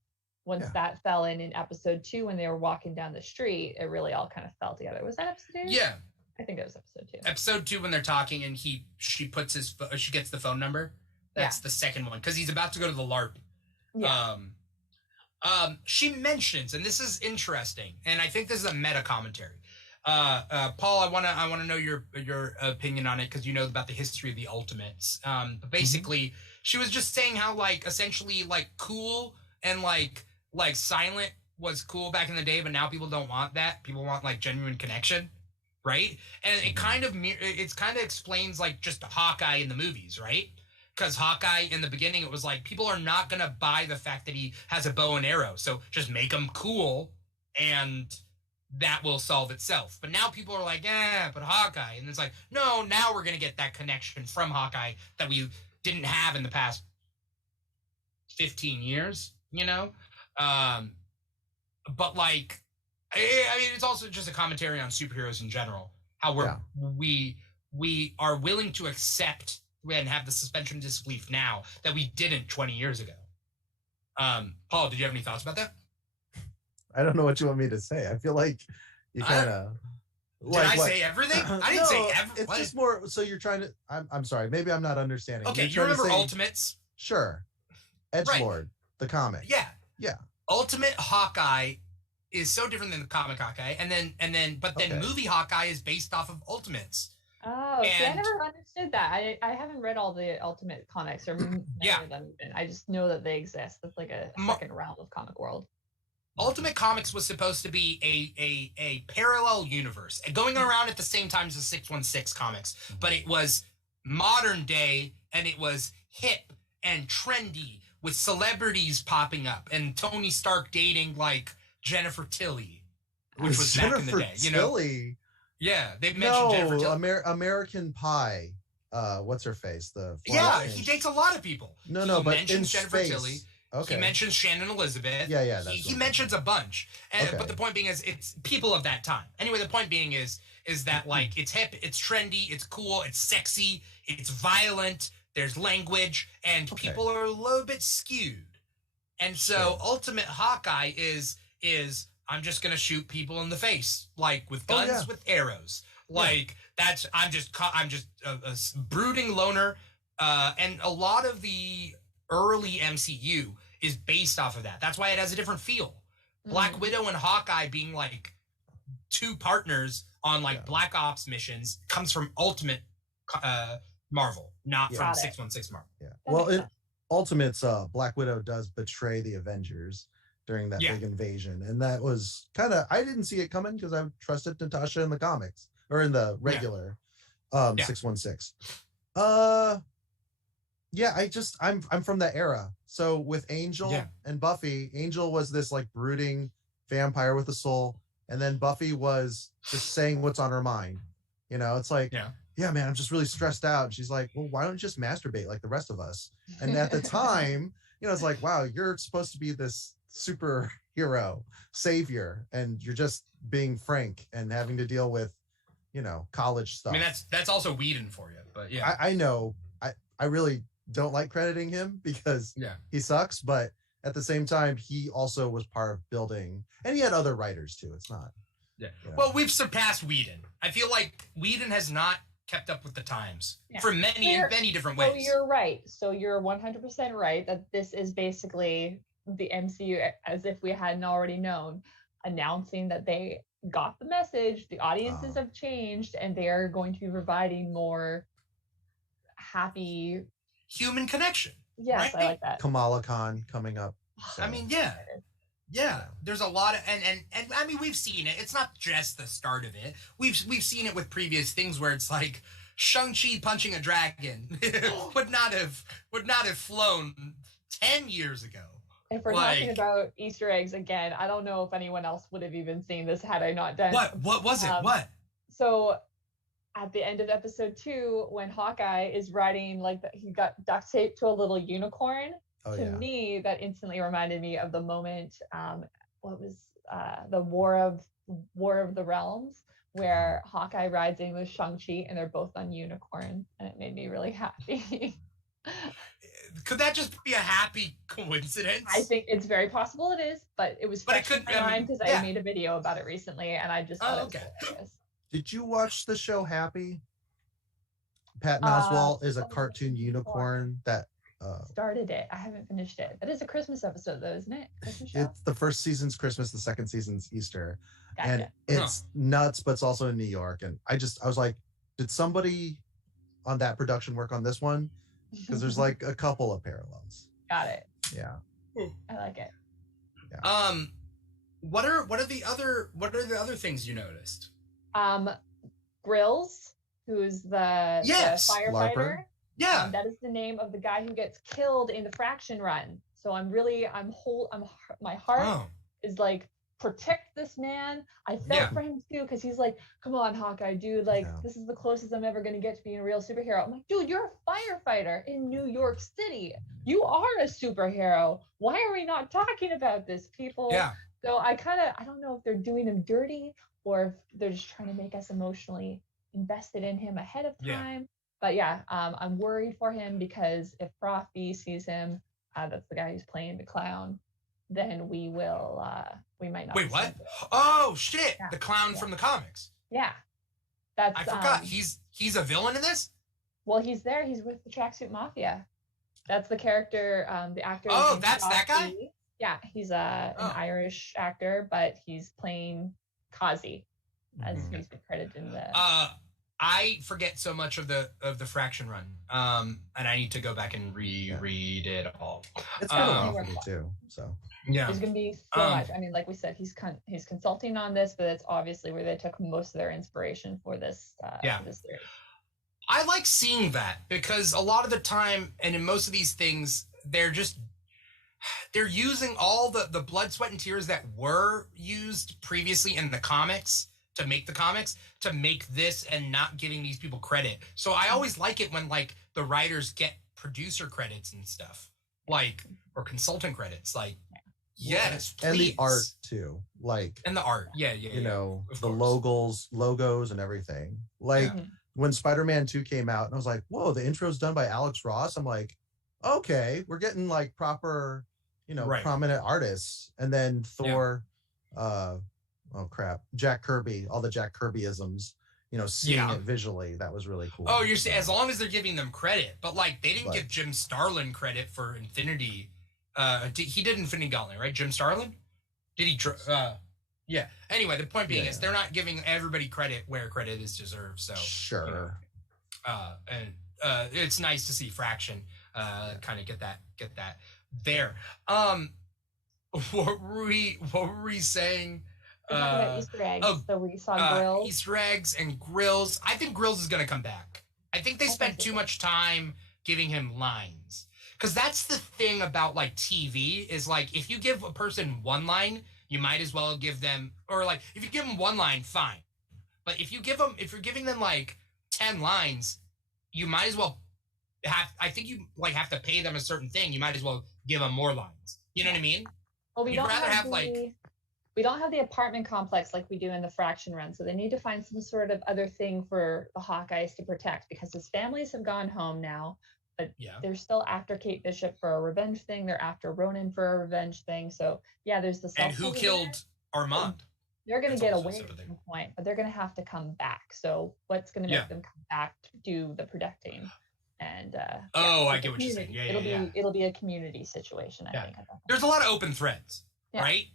once that fell in episode 2, when they were walking down the street, it really all kind of fell together. Was that episode 2? Yeah. I think it was episode 2. Episode 2, when they're talking and she puts she gets the phone number. That's the second one, because he's about to go to the LARP. Yeah. She mentions, and this is interesting, and I think this is a meta commentary. Paul, I wanna know your opinion on it, because you know about the history of the Ultimates. But basically, she was just saying how essentially cool and silent was cool back in the day, but now people don't want that. People want genuine connection, right? And it kind of explains just Hawkeye in the movies, right? Because Hawkeye in the beginning, it was people are not gonna buy the fact that he has a bow and arrow, so just make him cool and that will solve itself. But now people are but Hawkeye. And it's no, now we're going to get that connection from Hawkeye that we didn't have in the past 15 years, But it's also just a commentary on superheroes in general. How we are willing to accept and have the suspension of disbelief now that we didn't 20 years ago. Paul, did you have any thoughts about that? I don't know what you want me to say. I feel like you kind of. Did I say everything? I didn't say everything. It's just more. So you're trying to. I'm sorry. Maybe I'm not understanding. Okay, you remember Ultimates? Sure. Edgelord, the comic. Yeah. Yeah. Ultimate Hawkeye is so different than the comic Hawkeye, but then movie Hawkeye is based off of Ultimates. Oh, see, I never understood that. I haven't read all the Ultimate comics or many of them even. I just know that they exist. It's like a second realm of comic world. Ultimate Comics was supposed to be a parallel universe going around at the same time as the 616 comics, but it was modern day and it was hip and trendy with celebrities popping up and Tony Stark dating Jennifer Tilly, which was back in the day. Tilly? Yeah, they mentioned Jennifer Tilly. American Pie. What's her face? He dates a lot of people. No, but in Jennifer space. Tilly. Okay. He mentions Shannon Elizabeth. Yeah. He mentions a bunch. But the point being is, it's people of that time. Anyway, the point being is that it's hip, it's trendy, it's cool, it's sexy, it's violent. There's language, and people are a little bit skewed. And so, Ultimate Hawkeye is I'm just gonna shoot people in the face, with guns, with arrows. I'm just a brooding loner. And a lot of the early MCU is based off of that. That's why it has a different feel. Black Widow and Hawkeye being two partners on Black Ops missions comes from Ultimate Marvel, not from 616 Marvel. Yeah. Well, in Ultimates, Black Widow does betray the Avengers during that big invasion, and that was I didn't see it coming because I trusted Natasha in the comics or in the regular 616. Yeah, I'm from that era. So with Angel and Buffy, Angel was this brooding vampire with a soul, and then Buffy was just saying what's on her mind. It's yeah, man, I'm just really stressed out. And she's like, well, why don't you just masturbate like the rest of us? And at the time, it's wow, you're supposed to be this superhero savior, and you're just being frank and having to deal with, college stuff. I mean, that's also Whedon for you, but yeah. I know. I really don't like crediting him because he sucks, but at the same time, he also was part of building, and he had other writers too. It's not. Yeah. Well, we've surpassed Whedon. I feel like Whedon has not kept up with the times for many different ways. So you're right. So you're 100% right that this is basically the MCU as if we hadn't already known, announcing that they got the message, the audiences have changed, and they are going to be providing more happy human connection. Yes, right? I like that. Kamala Khan coming up. So. I mean, yeah. There's a lot of and I mean, we've seen it. It's not just the start of it. We've seen it with previous things where it's Shang-Chi punching a dragon would not have flown 10 years ago. If we're talking about Easter eggs again, I don't know if anyone else would have even seen this had I not done. What was it? What? So at the end of episode 2, when Hawkeye is riding he got duct taped to a little unicorn. To me, that instantly reminded me of the moment. What was the War of the Realms, where Hawkeye rides in with Shang-Chi and they're both on unicorns, and it made me really happy. Could that just be a happy coincidence? I think it's very possible it is, but it was fresh in my mind because I made a video about it recently, and I just thought it was hilarious. Did you watch the show Happy? Patton Oswalt is a cartoon unicorn that started it. I haven't finished it. That is a Christmas episode, though, isn't it? Christmas show? It's the first season's Christmas, the second season's Easter. Gotcha. And it's nuts, but it's also in New York. And I was like, did somebody on that production work on this one? Because there's like a couple of parallels. Got it. Yeah. I like it. Yeah. What are the other things you noticed? Grills, who's the firefighter. Larper. Yeah. That is the name of the guy who gets killed in the Fraction run. So my heart is like, protect this man. I felt for him too, because he's like, come on, Hawkeye, dude, like this is the closest I'm ever gonna get to being a real superhero. I'm like, dude, you're a firefighter in New York City. You are a superhero. Why are we not talking about this, people? Yeah. So I don't know if they're doing him dirty or if they're just trying to make us emotionally invested in him ahead of time. But I'm worried for him because if Frothy sees him, that's the guy who's playing the clown, then we might not. Wait, what? Oh shit! The clown from the comics. Yeah, that's. I forgot. He's a villain in this. Well, he's there. He's with the Tracksuit Mafia. That's the character. The actor. Oh, that's that guy. Yeah, he's an Irish actor, but he's playing Kazi, as he's been credited in the. I forget so much of the Fraction run, and I need to go back and reread it all. It's kind of long for me too. So there's gonna be so much. I mean, like we said, he's consulting on this, but that's obviously where they took most of their inspiration for this. For this series. I like seeing that because a lot of the time, and in most of these things, they're using all the blood, sweat, and tears that were used previously in the comics to make the comics to make this, and not giving these people credit. So I always like it when like the writers get producer credits and stuff, like, or consultant credits, like, yes, please. And the art too, like, and the art, you know, the logos and everything. Like when Spider-Man 2 came out, and I was like, whoa, the intro's done by Alex Ross. I'm like, okay, we're getting like proper, prominent artists. And then Thor, oh crap, Jack Kirby, all the Jack Kirbyisms, seeing it visually, that was really cool. Oh, you're saying as long as they're giving them credit, but like they didn't give Jim Starlin credit for Infinity. He did Infinity Gauntlet, right? Jim Starlin? Did he? Yeah. Anyway, the point being is they're not giving everybody credit where credit is deserved. So sure. And it's nice to see Fraction kind of get that there. What were we saying? Easter eggs. So we saw Grills. Easter eggs and Grills. I think Grills is going to come back. I think they spent too much time giving him lines. Because that's the thing about like TV is like if you give a person one line, you might as well give them, or like if you give them one line, fine. But if you're giving them like 10 lines, you might as well I think you like have to pay them a certain thing. You might as well give them more lines. You know what I mean? Well, we don't have the apartment complex like we do in the Fraction run, so they need to find some sort of other thing for the Hawkeyes to protect because his families have gone home now, but they're still after Kate Bishop for a revenge thing. They're after Ronan for a revenge thing. So there's the and who killed Armand? They're going to get away at some point, but they're going to have to come back. So what's going to make them come back to do the protecting? And I get what you're saying. It'll be a community situation. I think. There's a lot of open threads, right?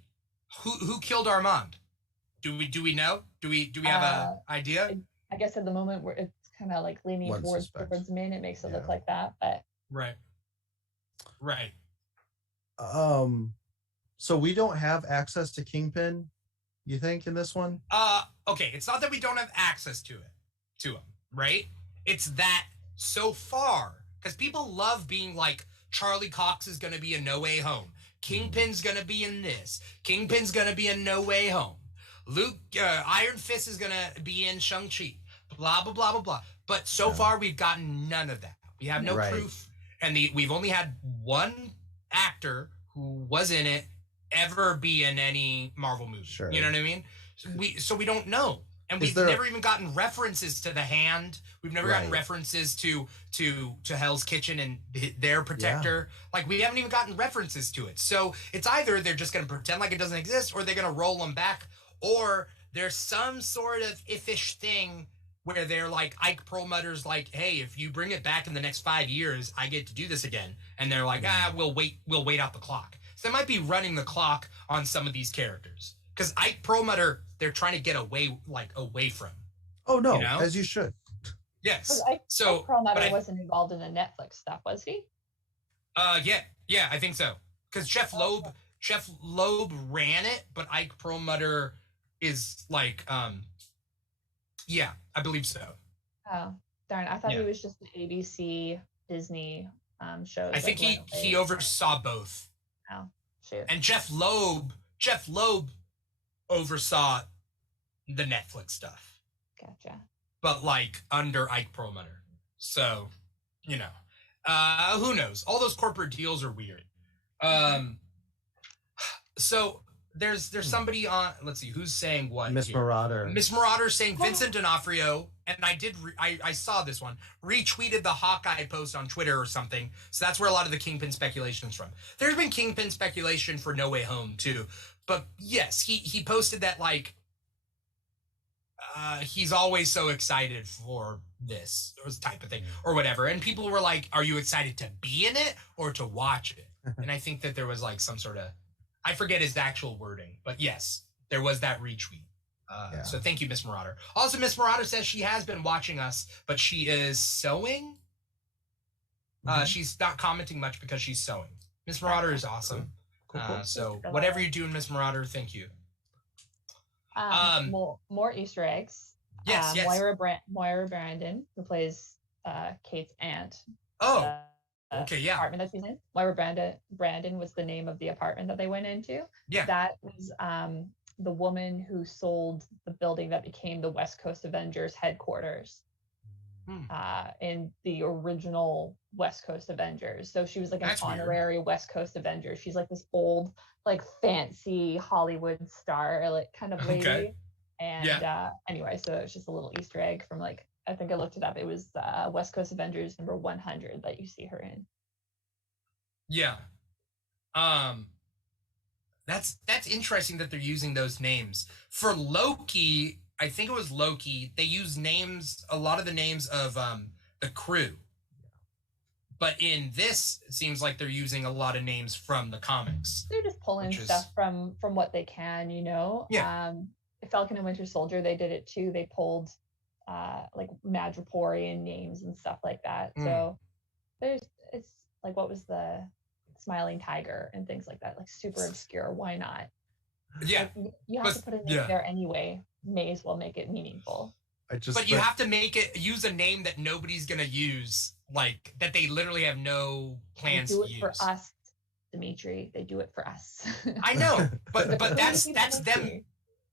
Who killed Armand? Do we know? Do we have an idea? I guess at the moment it's kind of like leaning towards Min. It makes it look like that, but right. So we don't have access to Kingpin, you think, in this one? Okay. It's not that we don't have access to him, right? It's that so far because people love being like Charlie Cox is going to be a No Way Home. Kingpin's gonna be in this. Kingpin's gonna be in No Way Home. Iron Fist is gonna be in Shang-Chi. Blah, blah, blah, blah, blah. But so far, we've gotten none of that. We have no proof. And we've only had one actor who was in it ever be in any Marvel movie. Sure. You know what I mean? So we don't know. And we've never even gotten references to the Hand. We've never gotten references to Hell's Kitchen and their protector. Like, we haven't even gotten references to it. So it's either they're just going to pretend like it doesn't exist, or they're going to roll them back, or there's some sort of iffish thing where they're like, Ike Perlmutter's like, hey, if you bring it back in the next 5 years, I get to do this again. And they're like, we'll wait out the clock. So they might be running the clock on some of these characters. Because Ike Perlmutter, they're trying to get away from. Oh, no, as you should. Yes. Ike Perlmutter wasn't involved in the Netflix stuff, was he? Yeah, I think so. Because Jeff Loeb ran it, but Ike Perlmutter is like, yeah, I believe so. Oh, darn. I thought he was just the ABC Disney shows. I think he oversaw both. Oh, shoot. And Jeff Loeb oversaw the Netflix stuff. Gotcha. But like under Ike Perlmutter. So, who knows? All those corporate deals are weird. So there's somebody on, let's see, who's saying what? Miss Marauder. Miss Marauder saying Vincent D'Onofrio, and I saw this one, retweeted the Hawkeye post on Twitter or something. So that's where a lot of the Kingpin speculation is from. There's been Kingpin speculation for No Way Home too. But yes, he posted that like he's always so excited for this type of thing or whatever. And people were like, are you excited to be in it or to watch it? And I think that there was like some sort of, I forget his actual wording, but yes, there was that retweet. So thank you, Miss Marauder. Also, Miss Marauder says she has been watching us, but she is sewing. She's not commenting much because she's sewing. Miss Marauder is awesome. Cool. So whatever you're doing, Miss Marauder, thank you. More Easter eggs. Yes. Moira Brandon, who plays Kate's aunt. Oh, okay, yeah. Apartment that she's in. Moira Brandon was the name of the apartment that they went into. Yeah. That was the woman who sold the building that became the West Coast Avengers headquarters. In the original West Coast Avengers. So she was like an honorary West Coast Avenger. She's like this old, like fancy Hollywood star, like kind of lady. Okay. And anyway, so it's just a little Easter egg from like, I think I looked it up. It was West Coast Avengers number 100 that you see her in. Yeah. That's interesting that they're using those names. For Loki, I think it was Loki, they use a lot of the names of the crew. But in this, it seems like they're using a lot of names from the comics. They're just pulling stuff from what they can, Yeah. Falcon and Winter Soldier, they did it too. They pulled like Madripoorian names and stuff like that. So it's like, what was the Smiling Tiger and things like that, like super obscure. Why not? Yeah. Like, you have to put a name there anyway. May as well make it meaningful. But you have to use a name that nobody's gonna use, like that they literally have no plans to use. They do it for us, Dimitri. They do it for us. I know, but that's them.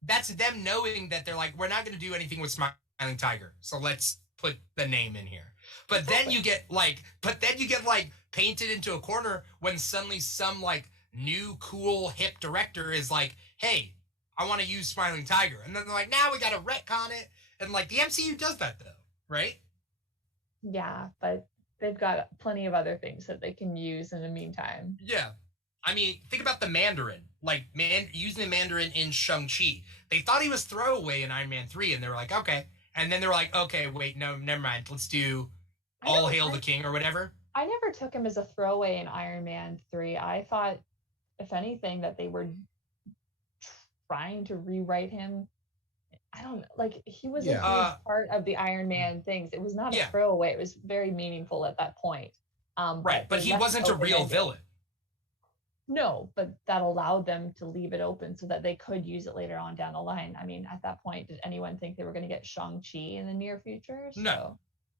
That's them knowing that they're like, we're not gonna do anything with Smiling Tiger, so let's put the name in here. But then you get like painted into a corner when suddenly some like new cool hip director is like, hey, I want to use Smiling Tiger. And then they're like, now we got to retcon it. And like the MCU does that though, right? Yeah, but they've got plenty of other things that they can use in the meantime. Yeah. I mean, think about the Mandarin. Like using the Mandarin in Shang-Chi. They thought he was throwaway in Iron Man 3 and they were like, okay. And then they were like, okay, wait, no, never mind. Let's do All Hail the King or whatever. I never took him as a throwaway in Iron Man 3. I thought, if anything, that they were trying to rewrite him. I don't know, like he was a huge part of the Iron Man things. It was not a throwaway. It was very meaningful at that point. Right, but he wasn't a real villain. No, but that allowed them to leave it open so that they could use it later on down the line. I mean, at that point, did anyone think they were going to get Shang-Chi in the near future? No.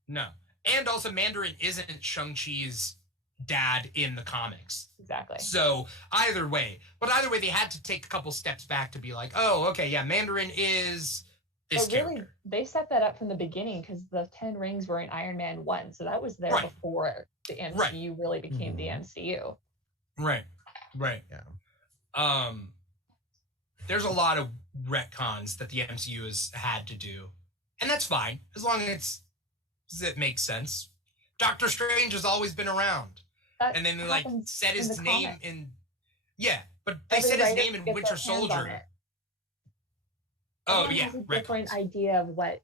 And also Mandarin isn't Shang-Chi's dad in the comics. Exactly. So either way, they had to take a couple steps back to be like, oh, okay, yeah, Mandarin is this character. Really, they set that up from the beginning because the 10 rings were in Iron Man 1. So that was there before the MCU really became the MCU. Right. Yeah. there's a lot of retcons that the MCU has had to do, and that's fine as long as it makes sense. Doctor Strange has always been around, and then they like said his name in but they said his name in Winter Soldier. Oh yeah, has a different idea of what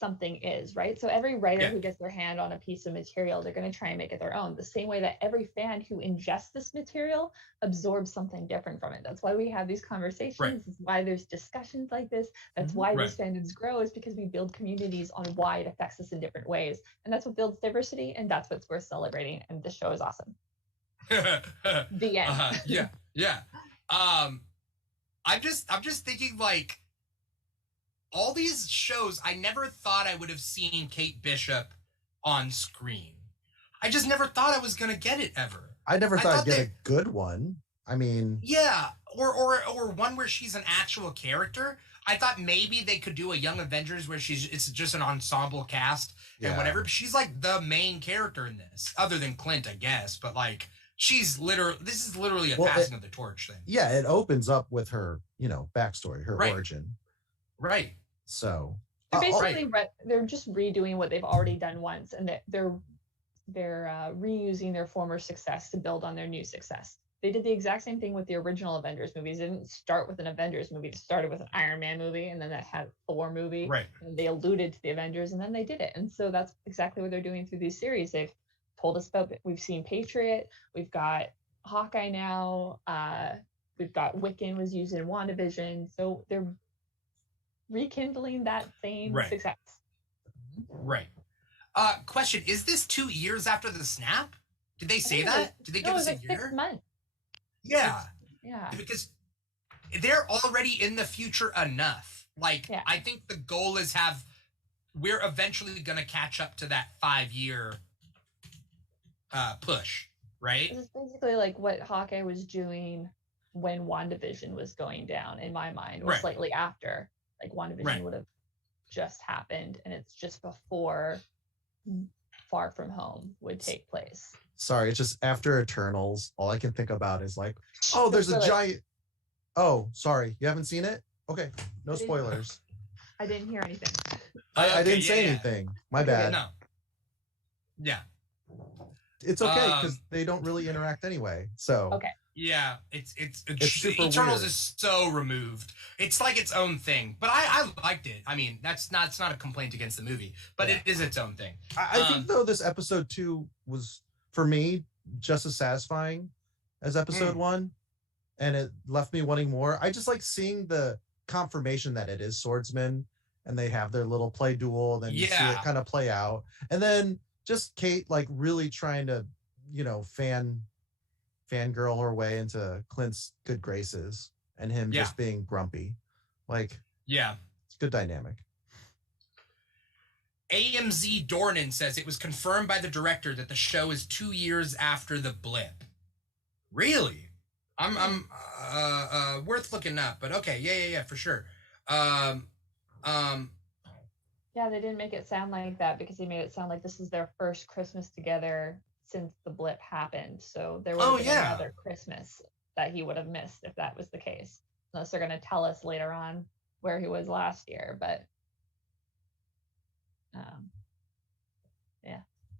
something is, right? So every writer who gets their hand on a piece of material, they're going to try and make it their own. The same way that every fan who ingests this material absorbs something different from it. That's why we have these conversations. Right. That's why there's discussions like this. That's why these fandoms grow, is because we build communities on why it affects us in different ways. And that's what builds diversity, and that's what's worth celebrating. And this show is awesome. The end. Yeah. I'm just thinking, like, all these shows, I never thought I would have seen Kate Bishop on screen. I just never thought I was gonna get it ever. I never thought I'd get a good one. I mean, yeah, or one where she's an actual character. I thought maybe they could do a Young Avengers where it's just an ensemble cast and whatever. But she's like the main character in this, other than Clint, I guess. But like, this is literally a passing of the torch thing. Yeah, it opens up with her, backstory, her origin. Right. So they're basically they're just redoing what they've already done once, and they're reusing their former success to build on their new success. They did the exact same thing with the original Avengers movies. They didn't start with an Avengers movie. They started with an Iron Man movie, and then that had a Thor movie. Right. And they alluded to the Avengers, and then they did it. And so that's exactly what they're doing through these series. They've told us about. We've seen Patriot. We've got Hawkeye now. We've got Wiccan was used in WandaVision. So they're rekindling that same success. Right. Question, is this 2 years after the snap? Did they say that? Did they give us a year? 6 months. Yeah. Yeah. Because they're already in the future enough. Like, I think the goal is we're eventually going to catch up to that 5-year push, right? This is basically like what Hawkeye was doing when WandaVision was going down, in my mind, or slightly after. Like, WandaVision would have just happened, and it's just before Far From Home would take place. Sorry, it's just after Eternals, all I can think about is like, oh, there's a giant. Oh, sorry, you haven't seen it? Okay, no spoilers. I didn't hear anything. I didn't say anything. My bad. No. Yeah. It's okay because they don't really interact anyway. So. Okay. Yeah, it's super Eternals weird. is so removed. It's like its own thing. But I liked it. I mean, it's not a complaint against the movie, but it is its own thing. I think though this episode 2 was, for me, just as satisfying as episode 1, and it left me wanting more. I just like seeing the confirmation that it is swordsmen, and they have their little play duel. Then you see it kind of play out, and then just Kate like really trying to, fangirl her way into Clint's good graces, and him just being grumpy. Like, it's good dynamic. AMZ Dornan says it was confirmed by the director that the show is 2 years after the blip. Really? I'm worth looking up, but okay, yeah, for sure. Yeah, they didn't make it sound like that because they made it sound like this is their first Christmas together since the blip happened. So there would have been another Christmas that he would have missed if that was the case. Unless they're going to tell us later on where he was last year. But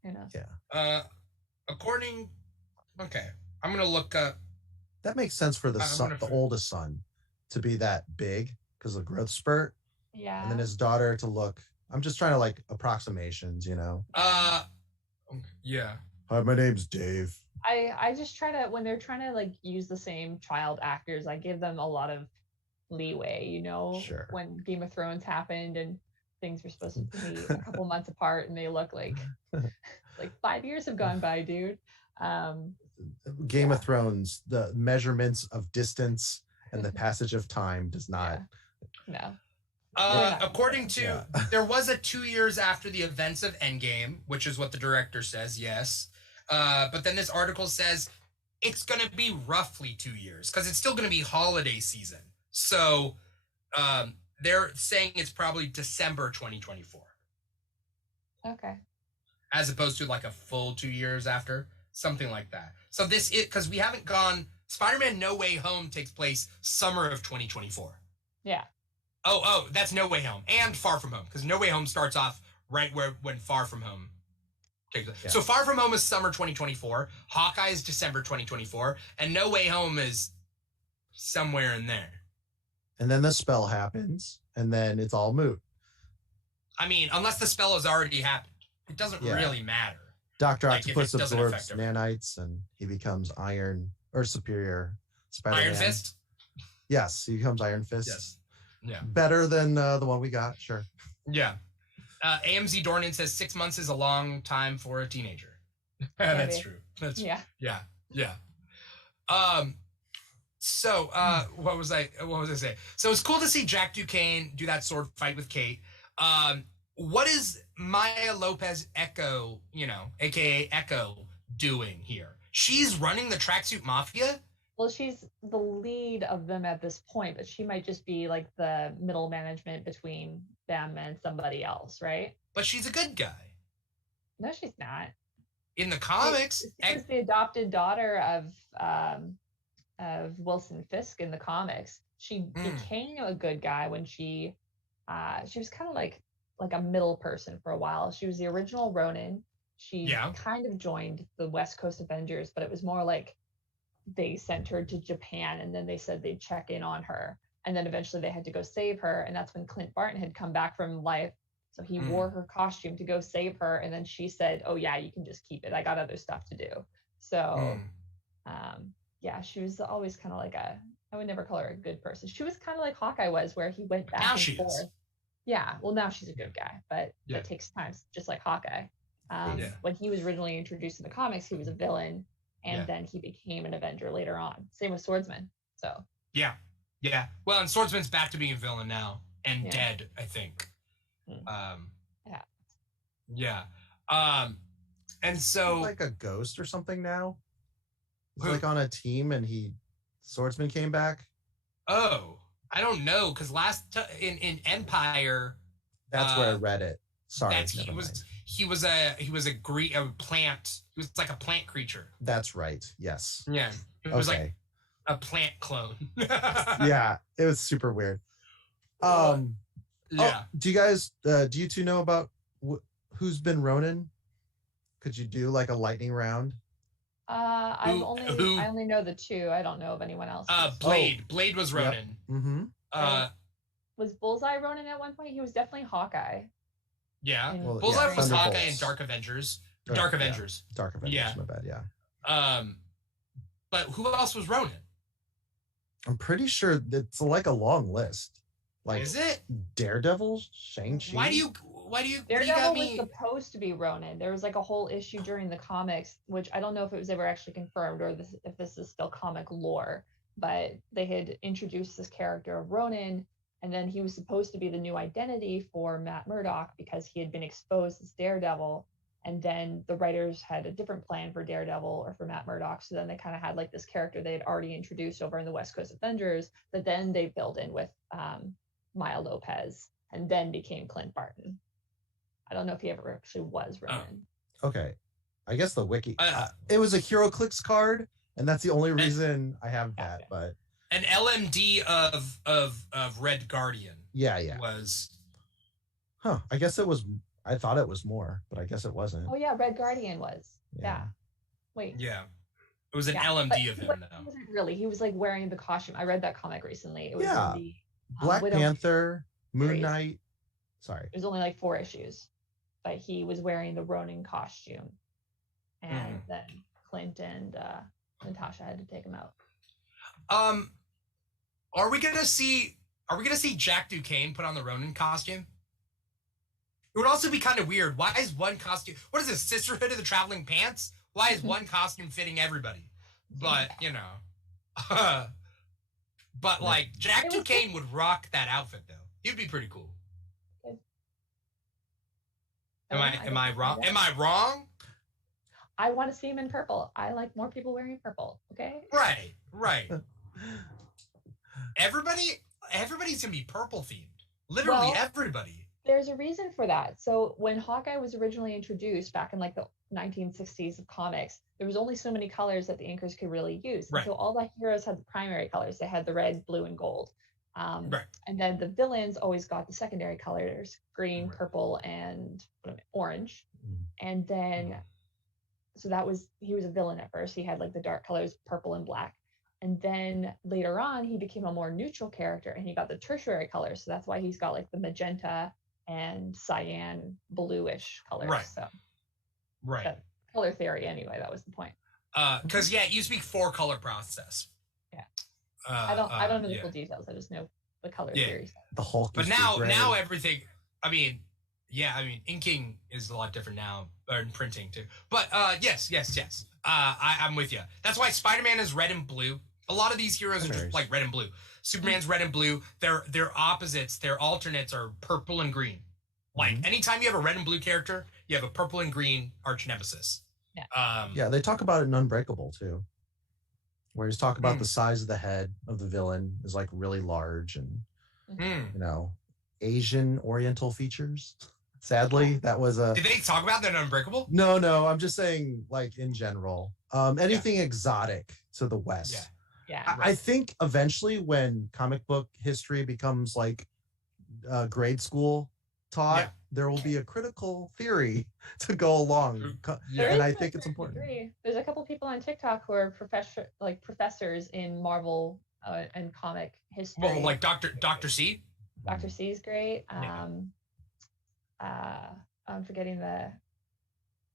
who knows? Yeah. I'm going to look up. That makes sense for the son, the oldest son, to be that big because of growth spurt. Yeah. And then his daughter to look. I'm just trying to like approximations, Yeah. Hi, my name's Dave. I just try to, when they're trying to like use the same child actors, I give them a lot of leeway, Sure. When Game of Thrones happened and things were supposed to be a couple months apart and they look like 5 years have gone by, dude. Game of Thrones, the measurements of distance and the passage of time does not. No. According to, there was a 2 years after the events of Endgame, which is what the director says, yes. But then this article says it's going to be roughly 2 years because it's still going to be holiday season. So they're saying it's probably December 2024. Okay. As opposed to like a full 2 years after, something like that. So this is, because we haven't gone, Spider-Man No Way Home takes place summer of 2024. Yeah. Oh, that's No Way Home and Far From Home, because No Way Home starts off right when Far From Home takes place. Yeah. So Far From Home is summer 2024, Hawkeye is December 2024, and No Way Home is somewhere in there. And then the spell happens, and then it's all moot. I mean, unless the spell has already happened, it doesn't really matter. Dr. Octopus absorbs nanites, and he becomes Iron or Superior Spider-Man. Iron Fist? Yes, he becomes Iron Fist. Yes. Yeah. Better than the one we got, sure. Yeah. AMZ Dornan says 6 months is a long time for a teenager. That's true. That's yeah. Yeah. Yeah. So what was I saying? So it's cool to see Jack Duquesne do that sword fight with Kate. What is Maya Lopez Echo, aka Echo, doing here? She's running the Tracksuit Mafia? Well, she's the lead of them at this point, but she might just be like the middle management between them and somebody else, right? But she's a good guy. No, she's not. In the comics, she's the adopted daughter of Wilson Fisk in the comics. She became a good guy when she was kind of like a middle person for a while. She was the original Ronin. She kind of joined the West Coast Avengers, but it was more like they sent her to Japan, and then they said they'd check in on her, and then eventually they had to go save her, and that's when Clint Barton had come back from life, so he wore her costume to go save her, and then she said, oh yeah, you can just keep it, I got other stuff to do. So yeah, she was always kind of like I would never call her a good person. She was kind of like Hawkeye was, where he went back and forth. Yeah, well, now she's a good guy, but it takes time, just like Hawkeye. When he was originally introduced in the comics, he was a villain, and then he became an Avenger later on. Same with Swordsman. So yeah. Well, and Swordsman's back to being a villain now and dead, I think. And so he's like a ghost or something now. He's like on a team, and Swordsman came back. Oh, I don't know, because in Empire, that's where I read it. Sorry, he was a plant. He was like a plant creature. That's right. Yes. Yeah. It was like a plant clone. Yeah, it was super weird. Do you guys? Do you two know about who's been Ronin? Could you do like a lightning round? I only know the two. I don't know of anyone else. Blade. Blade was Ronin. Yep. Mm-hmm. Was Bullseye Ronin at one point? He was definitely Hawkeye. Yeah. Bullseye was Hawkeye in Dark Avengers. Dark Avengers. Yeah. My bad. Yeah. But who else was Ronin? I'm pretty sure it's like a long list. Like, is it Daredevil, Shang-Chi? Why do you? Daredevil was supposed to be Ronin. There was like a whole issue during the comics, which I don't know if it was ever actually confirmed or if this is still comic lore, but they had introduced this character of Ronin, and then he was supposed to be the new identity for Matt Murdock because he had been exposed as Daredevil, and then the writers had a different plan for Daredevil or for Matt Murdock, so then they kind of had like this character they had already introduced over in the West Coast Avengers that then they filled in with Maya Lopez, and then became Clint Barton. I don't know if he ever actually was Ronin. Okay. I guess the wiki. It was a HeroClix card, and that's the only reason I have that. But an LMD of Red Guardian. Yeah. Was. Huh. I guess it was. I thought it was more, but I guess it wasn't. Oh yeah, Red Guardian was. Yeah. Wait. Yeah. It was an LMD of him, though. He wasn't really. He was like wearing the costume. I read that comic recently. It was in the Black Panther, Moon Knight. Sorry. There's only like 4 issues. But he was wearing the Ronin costume, and then Clint and Natasha had to take him out. Are we gonna see Jack Duquesne put on the Ronin costume? It would also be kind of weird. Why is one costume? What is this, Sisterhood of the Traveling Pants? Why is one costume fitting everybody? But but like Jack Duquesne would rock that outfit though. He'd be pretty cool. Am I wrong? Am I wrong? I want to see him in purple. I like more people wearing purple. Okay. Right. Everybody's gonna be purple themed. Literally everybody. There's a reason for that. So when Hawkeye was originally introduced back in like the 1960s of comics, there was only so many colors that the inkers could really use. Right. So all the heroes had the primary colors. They had the red, blue, and gold. Right. And then the villains always got the secondary colors, green, purple, and orange. And then, so he was a villain at first. He had like the dark colors, purple and black. And then later on, he became a more neutral character and he got the tertiary colors. So that's why he's got like the magenta and cyan, bluish colors. Right. So, right. Color theory, anyway. That was the point. Because it used to be 4-color process. Yeah. I don't know the full details. I just know the color theory. The Hulk. But now everything. I mean, inking is a lot different now, or in printing too. But yes. I'm with you. That's why Spider-Man is red and blue. A lot of these heroes are just like red and blue. Superman's red and blue. Their opposites, their alternates are purple and green. Like anytime you have a red and blue character, you have a purple and green arch nemesis. Yeah. They talk about it in Unbreakable too, where he's talking about the size of the head of the villain is like really large and Asian Oriental features. Sadly, that was a. Did they talk about that in Unbreakable? No. I'm just saying, like in general, anything exotic to the West. Yeah. I think eventually, when comic book history becomes like grade school taught, there will be a critical theory to go along, and I think it's important. There's a couple people on TikTok who are professors in Marvel and comic history. Well, like Dr. C. Dr. C is great. I'm forgetting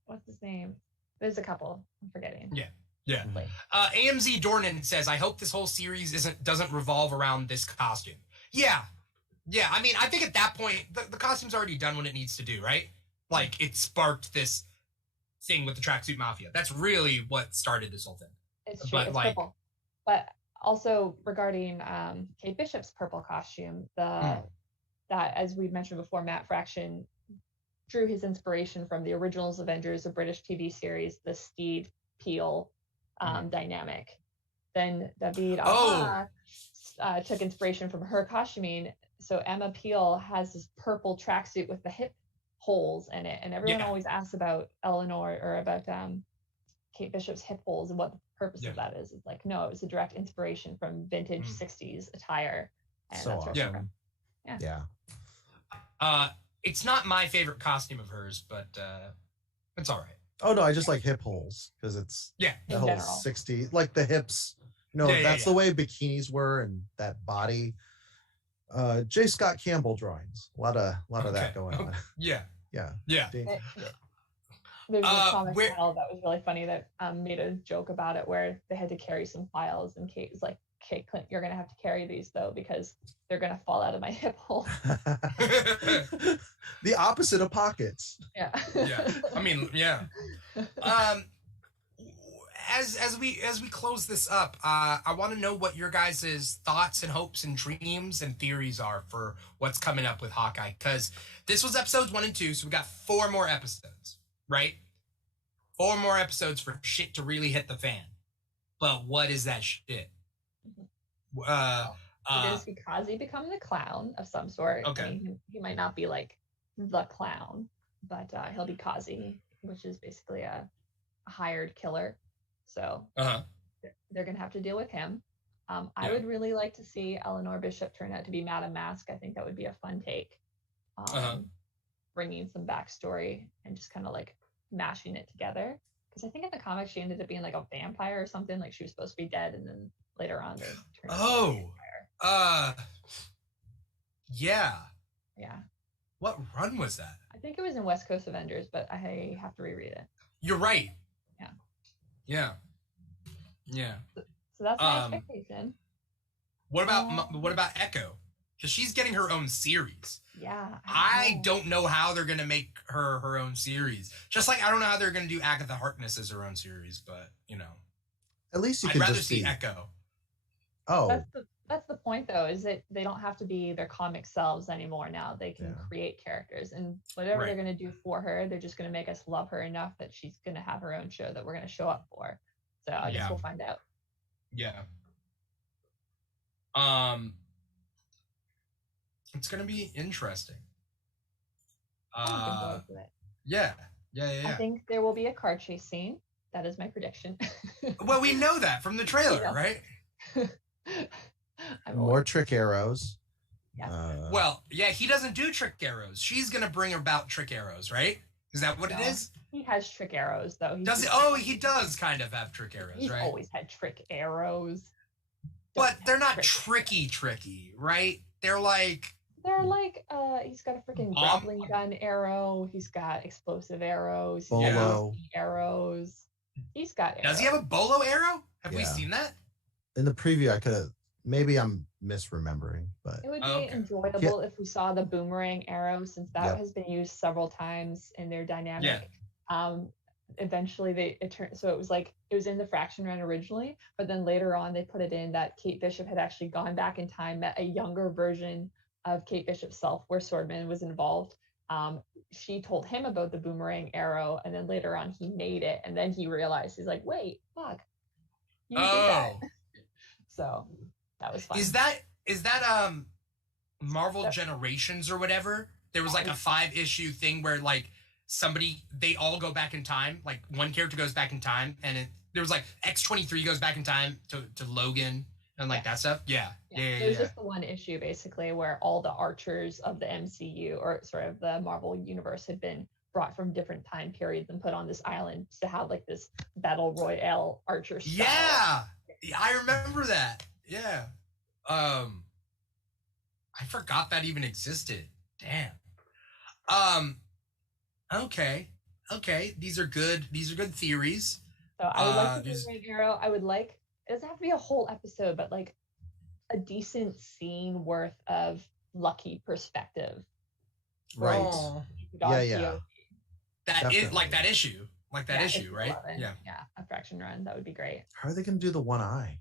what's his name? There's a couple I'm forgetting. Yeah. AMZ Dornan says, I hope this whole series doesn't revolve around this costume. Yeah. I mean, I think at that point, the costume's already done what it needs to do, right? Like, it sparked this thing with the Tracksuit Mafia. That's really what started this whole thing. It's true. It's purple. But also regarding Kate Bishop's purple costume, that, as we mentioned before, Matt Fraction drew his inspiration from the originals Avengers, a British TV series, the Steed Peel dynamic. Then David took inspiration from her costuming. So Emma Peel has this purple tracksuit with the hip holes in it, and everyone always asks about Eleanor or about Kate Bishop's hip holes and what the purpose of that is. It's like, no, it was a direct inspiration from vintage 60s attire, and So that's where awesome. Yeah. It's not my favorite costume of hers, but it's all right. Oh no, I just like hip holes because it's the whole 60, like the hips. That's the way bikinis were and that body. J. Scott Campbell drawings. A lot of that going on. Yeah. There's a comic file that was really funny that made a joke about it where they had to carry some files, and Kate was like, "Okay, Clint, you're gonna have to carry these though because they're gonna fall out of my hip hole." The opposite of pockets. Yeah. I mean, yeah. As we close this up, I want to know what your guys' thoughts and hopes and dreams and theories are for what's coming up with Hawkeye, because this was episodes 1 and 2, so we got 4 more episodes, right? 4 more episodes for shit to really hit the fan. But what is that shit? It is because he become the clown of some sort. Okay. I mean, he might not be like the clown, but he'll be Kazi, which is basically a hired killer. So they're going to have to deal with him. I would really like to see Eleanor Bishop turn out to be Madame Mask. I think that would be a fun take. Bringing some backstory and just kind of like mashing it together. Because I think in the comics she ended up being like a vampire or something. Like she was supposed to be dead, and then later on they turned into a vampire. Yeah. Yeah. What run was that? I think it was in West Coast Avengers, but I have to reread it. You're right. Yeah. So that's my expectation. What about Echo? Because she's getting her own series. Yeah. I don't know how they're gonna make her own series. Just like I don't know how they're gonna do Agatha Harkness as her own series, but at least I'd rather see Echo. Oh. That's the point though, is that they don't have to be their comic selves anymore now. They can create characters, and whatever they're gonna do for her, they're just gonna make us love her enough that she's gonna have her own show that we're gonna show up for. So I guess we'll find out. Yeah. It's gonna be interesting. I'm looking forward to it. Yeah. I think there will be a car chase scene. That is my prediction. Well, we know that from the trailer, right? I More trick arrows. Yeah. Well, yeah, he doesn't do trick arrows. She's gonna bring about trick arrows, right? Is that what it is? He has trick arrows, though. Does he? Oh, he does kind of have trick arrows, He's right? always had trick arrows. But they're not tricky, right? They're like he's got a freaking grappling gun arrow. He's got explosive arrows. Bolo arrows. He's got arrows. Does he have a bolo arrow? Have we Yeah. seen that? In the preview, I could have. Maybe I'm misremembering, but It would be enjoyable if we saw the boomerang arrow, since that has been used several times in their dynamic. Eventually, so it was in the fraction run originally, but then later on they put it in that Kate Bishop had actually gone back in time, met a younger version of Kate Bishop's self, where Swordman was involved. She told him about the boomerang arrow, and then later on he made it, and then he realized, he's like, wait, fuck, you did that. So that was fun. Is that Marvel Generations or whatever? There was like a 5-issue thing where like they all go back in time. Like one character goes back in time, and there was like X-23 goes back in time to Logan and like that stuff. Yeah. It was just the one issue basically where all the archers of the MCU, or sort of the Marvel universe, had been brought from different time periods and put on this island to have like this battle royale archer style. Yeah, I remember that. Yeah. I forgot that even existed. Damn. Okay. These are good theories. So I would like to do Boomerang Arrow. It doesn't have to be a whole episode, but like a decent scene worth of Lucky perspective. Right. Yeah. That is like that issue. Like that issue, right? 11. Yeah, a fraction run. That would be great. How are they going to do the one eye?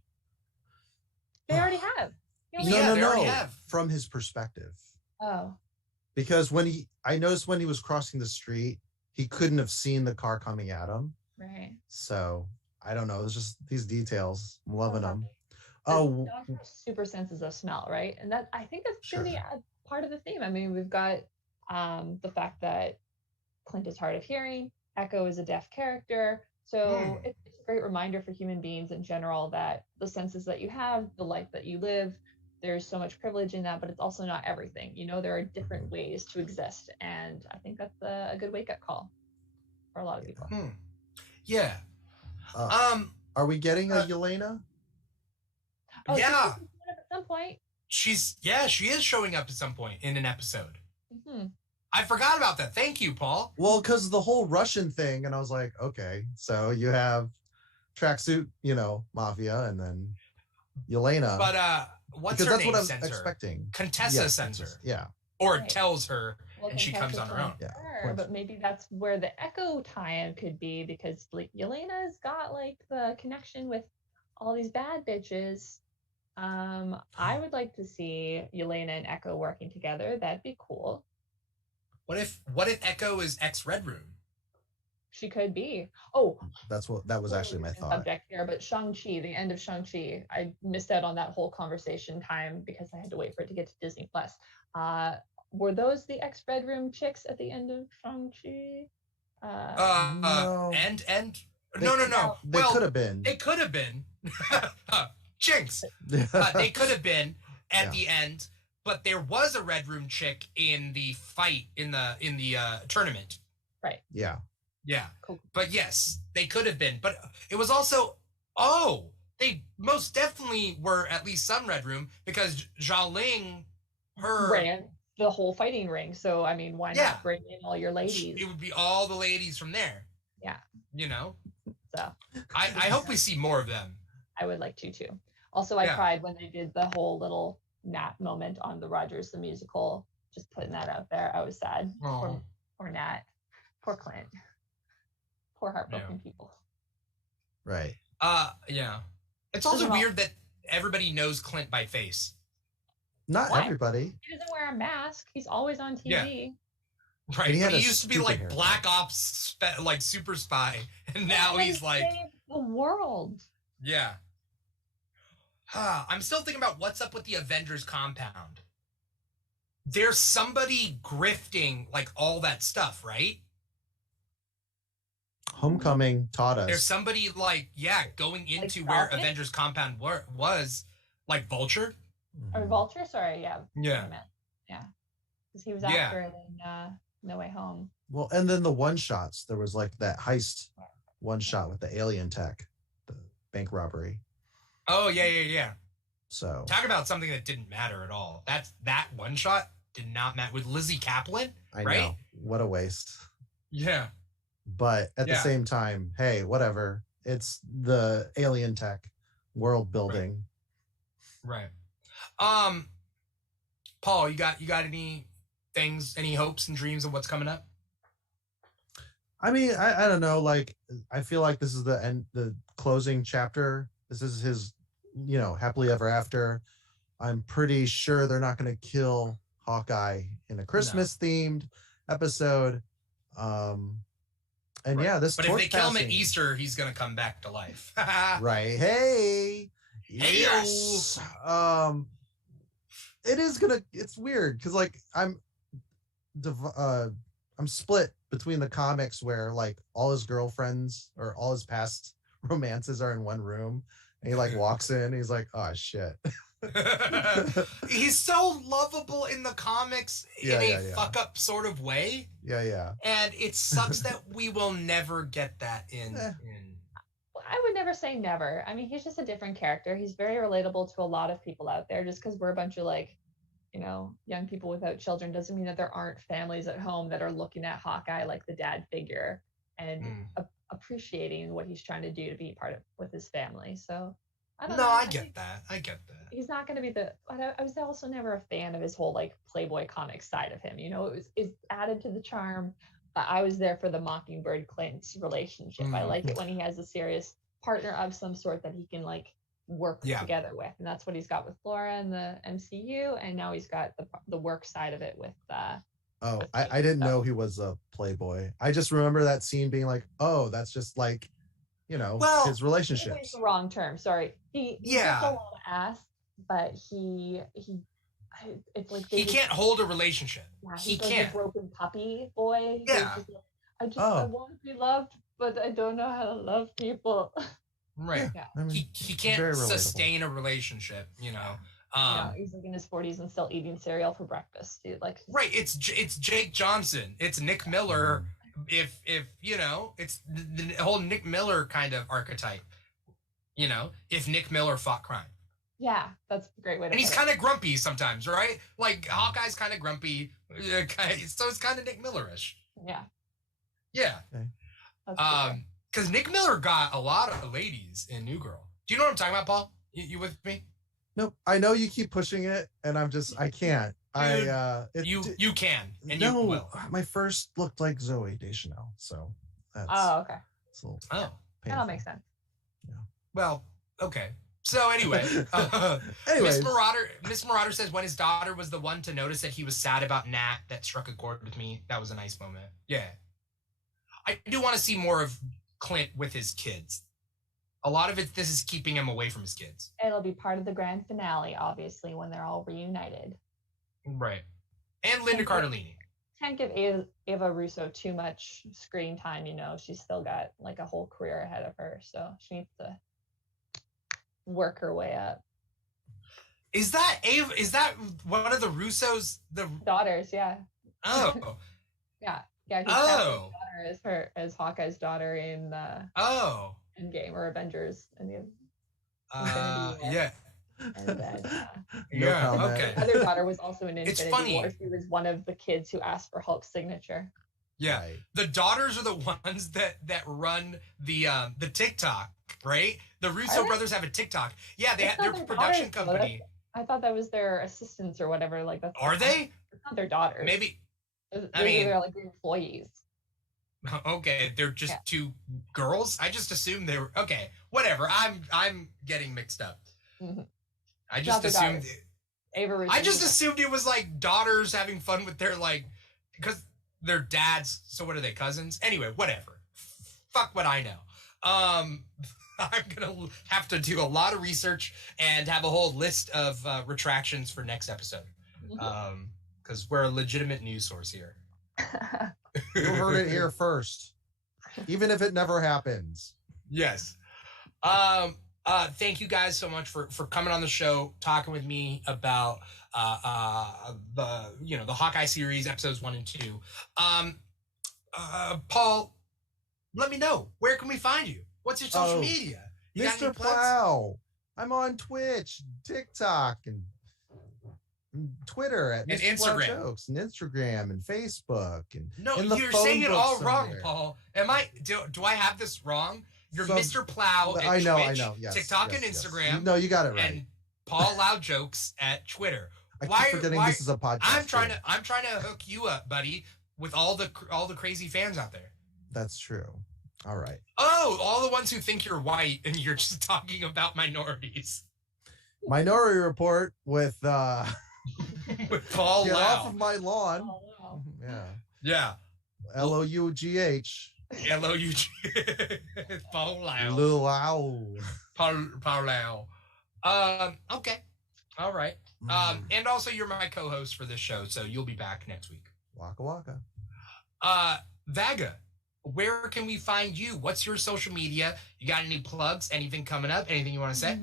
They already have. No. From his perspective. Oh. Because I noticed when he was crossing the street, he couldn't have seen the car coming at him. Right. So I don't know. It's just these details. I'm loving them. Dogs have super senses of smell, right? And that, I think that's going to be a part of the theme. I mean, we've got the fact that Clint is hard of hearing. Echo is a deaf character. So it's a great reminder for human beings in general that the senses that you have, the life that you live, there's so much privilege in that, but it's also not everything. There are different ways to exist. And I think that's a good wake-up call for a lot of people. Yeah. Are we getting a Yelena? Oh, yeah. At some point. She is showing up at some point in an episode. Mm-hmm. I forgot about that. Thank you, Paul. Well, because the whole Russian thing, and I was like, okay, so you have tracksuit, mafia, and then Yelena. But what's because her that's name? what I was expecting. Contessa sends her. Yeah. Or tells her, and she comes on her own. Yeah. But maybe that's where the Echo tie-in could be, because like Yelena's got like the connection with all these bad bitches. I would like to see Yelena and Echo working together. That'd be cool. What if Echo is ex-Red Room? She could be. Oh, that was actually my thought. Subject here, but Shang-Chi, the end of Shang-Chi, I missed out on that whole conversation time because I had to wait for it to get to Disney Plus. Were those the ex-Red Room chicks at the end of Shang-Chi? No. No. They could have been. It could have been. Jinx. They could have been at the end, but there was a Red Room chick in the fight in the tournament. Right. Yeah. Yeah. Cool. But yes, they could have been. But it was also they most definitely were at least some Red Room, because Xiaoling ran the whole fighting ring. So I mean, why not bring in all your ladies? It would be all the ladies from there. Yeah. So I hope we see more of them. I would like to too. Also, I cried when they did the whole little Nat moment on the Rogers the Musical. Just putting that out there. I was sad. Poor Nat. Poor Clint. Poor heartbroken people. Right. Yeah. It's also weird that everybody knows Clint by face. Not everybody. He doesn't wear a mask. He's always on TV. Yeah. Right. But he used to be like Black Ops, like super spy, and now he's like the world. Yeah. I'm still thinking about what's up with the Avengers compound. There's somebody grifting like all that stuff, right? Homecoming taught us. There's somebody going into where Avengers compound was, like Vulture. Or Vulture? Sorry, yeah. Yeah. Yeah. Because he was after it in No Way Home. Well, and then the one shots. There was like that heist one shot with the alien tech, the bank robbery. Oh, yeah. So talk about something that didn't matter at all. That one shot did not matter with Lizzie Kaplan, I right? know. What a waste. Yeah. But at the same time, hey, whatever. It's the alien tech world building. Right. Paul, you got any things, any hopes and dreams of what's coming up? I mean, I don't know. Like, I feel like this is the closing chapter. This is his, happily ever after. I'm pretty sure they're not going to kill Hawkeye in a Christmas themed episode. And yeah, this. But if they kill him at Easter, he's going to come back to life. Right. Hey. Yes. It is it's weird because like I'm split between the comics where like all his girlfriends or all his past romances are in one room, and he like walks in, he's like, oh shit. He's so lovable in the comics in a fuck up sort of way. Yeah. And it sucks that we will never get that in. I would never say never. I mean, he's just a different character. He's very relatable to a lot of people out there. Just because we're a bunch of like, young people without children doesn't mean that there aren't families at home that are looking at Hawkeye like the dad figure and appreciating what he's trying to do to be part of with his family. So I don't know. I get that. He's not going to be I was also never a fan of his whole like Playboy comic side of him. It's added to the charm. I was there for the Mockingbird Clint relationship. I like it when he has a serious partner of some sort that he can like work together with, and that's what he's got with Laura in the MCU, and now he's got the work side of it with. I didn't know he was a Playboy. I just remember that scene being like, oh, that's just like, his relationships. It's the wrong term. Sorry, he gets a lot of ass, but it's like he can't hold a relationship. Yeah, he like can't. A broken puppy boy. Yeah. I want to be loved, but I don't know how to love people. Right. Yeah. I mean, he can't sustain a relationship. He's like in his 40s and still eating cereal for breakfast, dude. Like. Right. It's Jake Johnson. It's Nick Miller. If it's the whole Nick Miller kind of archetype. If Nick Miller fought crime. Yeah, that's a great way to. And he's kind of grumpy sometimes, right? Like Hawkeye's kind of grumpy, so it's kind of Nick Miller-ish. Yeah. Yeah. Okay. Because Nick Miller got a lot of ladies in New Girl. Do you know what I'm talking about, Paul? You with me? Nope. I know you keep pushing it, and I can't. Dude, you can, and you will. My first looked like Zoe Deschanel, so that's. Oh, okay. It's a little That'll make sense. Yeah. Well, okay. So anyway, Miss Marauder says when his daughter was the one to notice that he was sad about Nat, that struck a chord with me. That was a nice moment. Yeah. I do want to see more of Clint with his kids. A lot of this is keeping him away from his kids. It'll be part of the grand finale, obviously, when they're all reunited. Right. And Linda Cardellini. Can't give Ava Russo too much screen time, She's still got like a whole career ahead of her, so she needs to work her way up. Is that Ava? Is that one of the Russos? The daughters, yeah. Oh. Yeah. Daughter as Hawkeye's daughter in Endgame or Avengers and the yeah. And then okay. The other daughter was also in Infinity funny. War. She was one of the kids who asked for Hulk's signature. Yeah. Right. The daughters are the ones that run the TikTok, right? The Russo brothers have a TikTok. Yeah, they have their production company. I thought that was their assistants or whatever. Like that's. Are they? It's not their daughters. Maybe. They're like employees. Okay, they're just two girls. I just assumed they were okay. Whatever. I'm getting mixed up. Mm-hmm. I just assumed. I just assumed it was like daughters having fun with their because they're dads. So what are they, cousins? Anyway, whatever. Fuck what I know. I'm gonna have to do a lot of research and have a whole list of retractions for next episode. Because we're a legitimate news source here. You heard it here first. Even if it never happens. Yes. Thank you guys so much for coming on the show, talking with me about the Hawkeye series episodes 1 and 2. Paul, let me know, where can we find you? What's your social media? You Mr. Plow. I'm on Twitch, TikTok, and Twitter at and Mr. Plow Instagram Jokes, and Instagram and Facebook, and no, in the you're phone saying it book all somewhere. wrong, Paul. Do I have this wrong? You're So- Mr. Plow at I know. Twitch, TikTok, and Instagram. No, you got it right. And Paul Loud Jokes at Twitter. I keep forgetting this is a podcast. I'm trying to hook you up, buddy, with all the crazy fans out there. That's true. All right. Oh, all the ones who think you're white and you're just talking about minorities. Minority Report with with Paul Get Lau. off of my lawn. Yeah. Yeah. L-O-U-G-H. L-O-U-G. Paul Lau. Luau. Paul Lau. Okay. All right. And also you're my co-host for this show, so you'll be back next week. Waka waka. Vaga, where can we find you? What's your social media? You got any plugs? Anything coming up? Anything you want to say?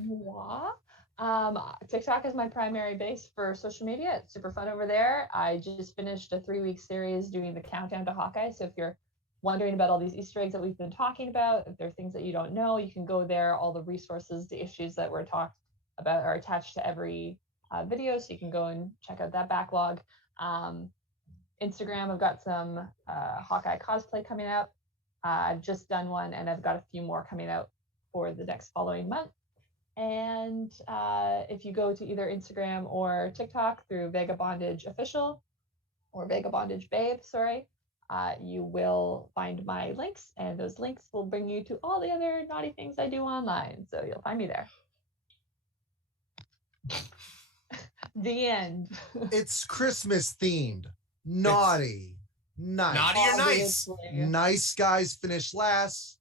TikTok is my primary base for social media. It's super fun over there. I just finished a 3-week series doing the countdown to Hawkeye. So if you're wondering about all these Easter eggs that we've been talking about, if there are things that you don't know, you can go there. All the resources, the issues that were talked about are attached to every video. So you can go and check out that backlog. Instagram, I've got some Hawkeye cosplay coming out. I've just done one, and I've got a few more coming out for the next following month. And if you go to either Instagram or TikTok through Vega Bondage Official or Vega Bondage Babe, you will find my links, and those links will bring you to all the other naughty things I do online. So you'll find me there. The end. It's Christmas themed. Naughty. Nice. Naughty or nice? Nice guys finish last,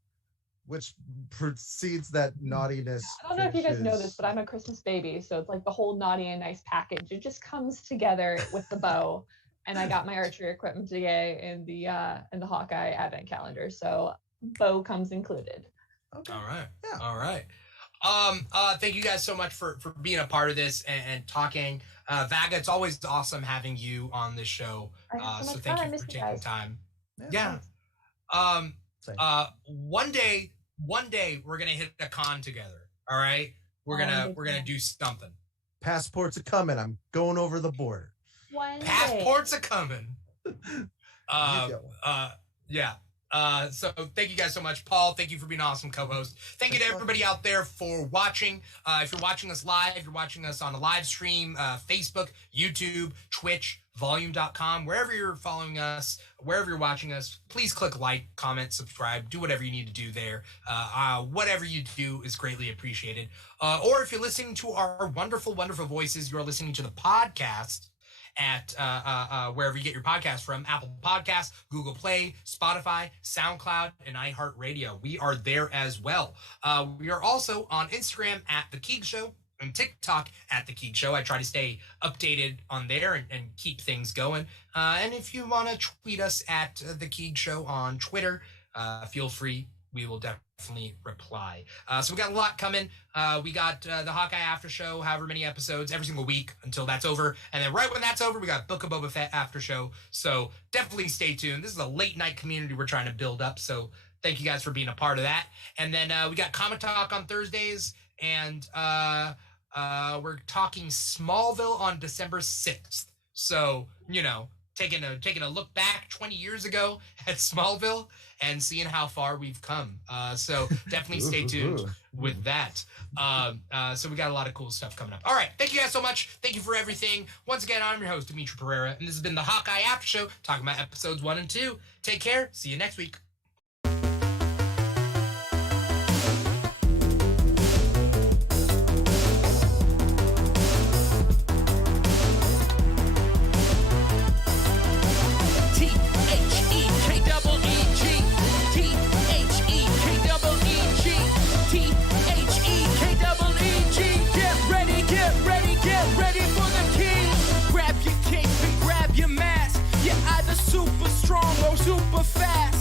which precedes that naughtiness. I don't know if you guys know this, but I'm a Christmas baby, so it's like the whole naughty and nice package. It just comes together with the bow. And I got my archery equipment today in the Hawkeye Advent calendar, so bow comes included. Okay. All right. Yeah. All right. Thank you guys so much for being a part of this and talking. Vaga, it's always awesome having you on this show. So thank you for taking time. Yeah. One day we're gonna hit a con together. All right. We're gonna do something. Passports are coming. I'm going over the border. Passports are coming. Yeah. So thank you guys so much. Paul, thank you for being an awesome co-host. Thank you to everybody out there for watching. If you're watching us live, you're watching us on a live stream, Facebook, YouTube, Twitch, volume.com, wherever you're following us, wherever you're watching us, please click like, comment, subscribe, do whatever you need to do there. Whatever you do is greatly appreciated. Or if you're listening to our wonderful, wonderful voices, you're listening to the podcast at wherever you get your podcast from, Apple Podcasts, Google Play, Spotify, SoundCloud, and iHeartRadio. We are there as well. We are also on Instagram at The Keeg Show and TikTok at The Keeg Show. I try to stay updated on there and keep things going. And if you want to tweet us at The Keeg Show on Twitter, feel free. We will definitely reply. So we got a lot coming. We got the Hawkeye After Show, however many episodes, every single week until that's over. And then right when that's over, we got Book of Boba Fett After Show. So definitely stay tuned. This is a late night community we're trying to build up. So thank you guys for being a part of that. And then we got Comic Talk on Thursdays. And we're talking Smallville on December 6th. So, you know, taking a look back 20 years ago at Smallville and seeing how far we've come. So definitely stay tuned with that. So we got a lot of cool stuff coming up. All right. Thank you guys so much. Thank you for everything. Once again, I'm your host, Dimitri Pereira, and this has been the Hawkeye After Show, talking about episodes 1 and 2. Take care. See you next week. Super strong or super fast.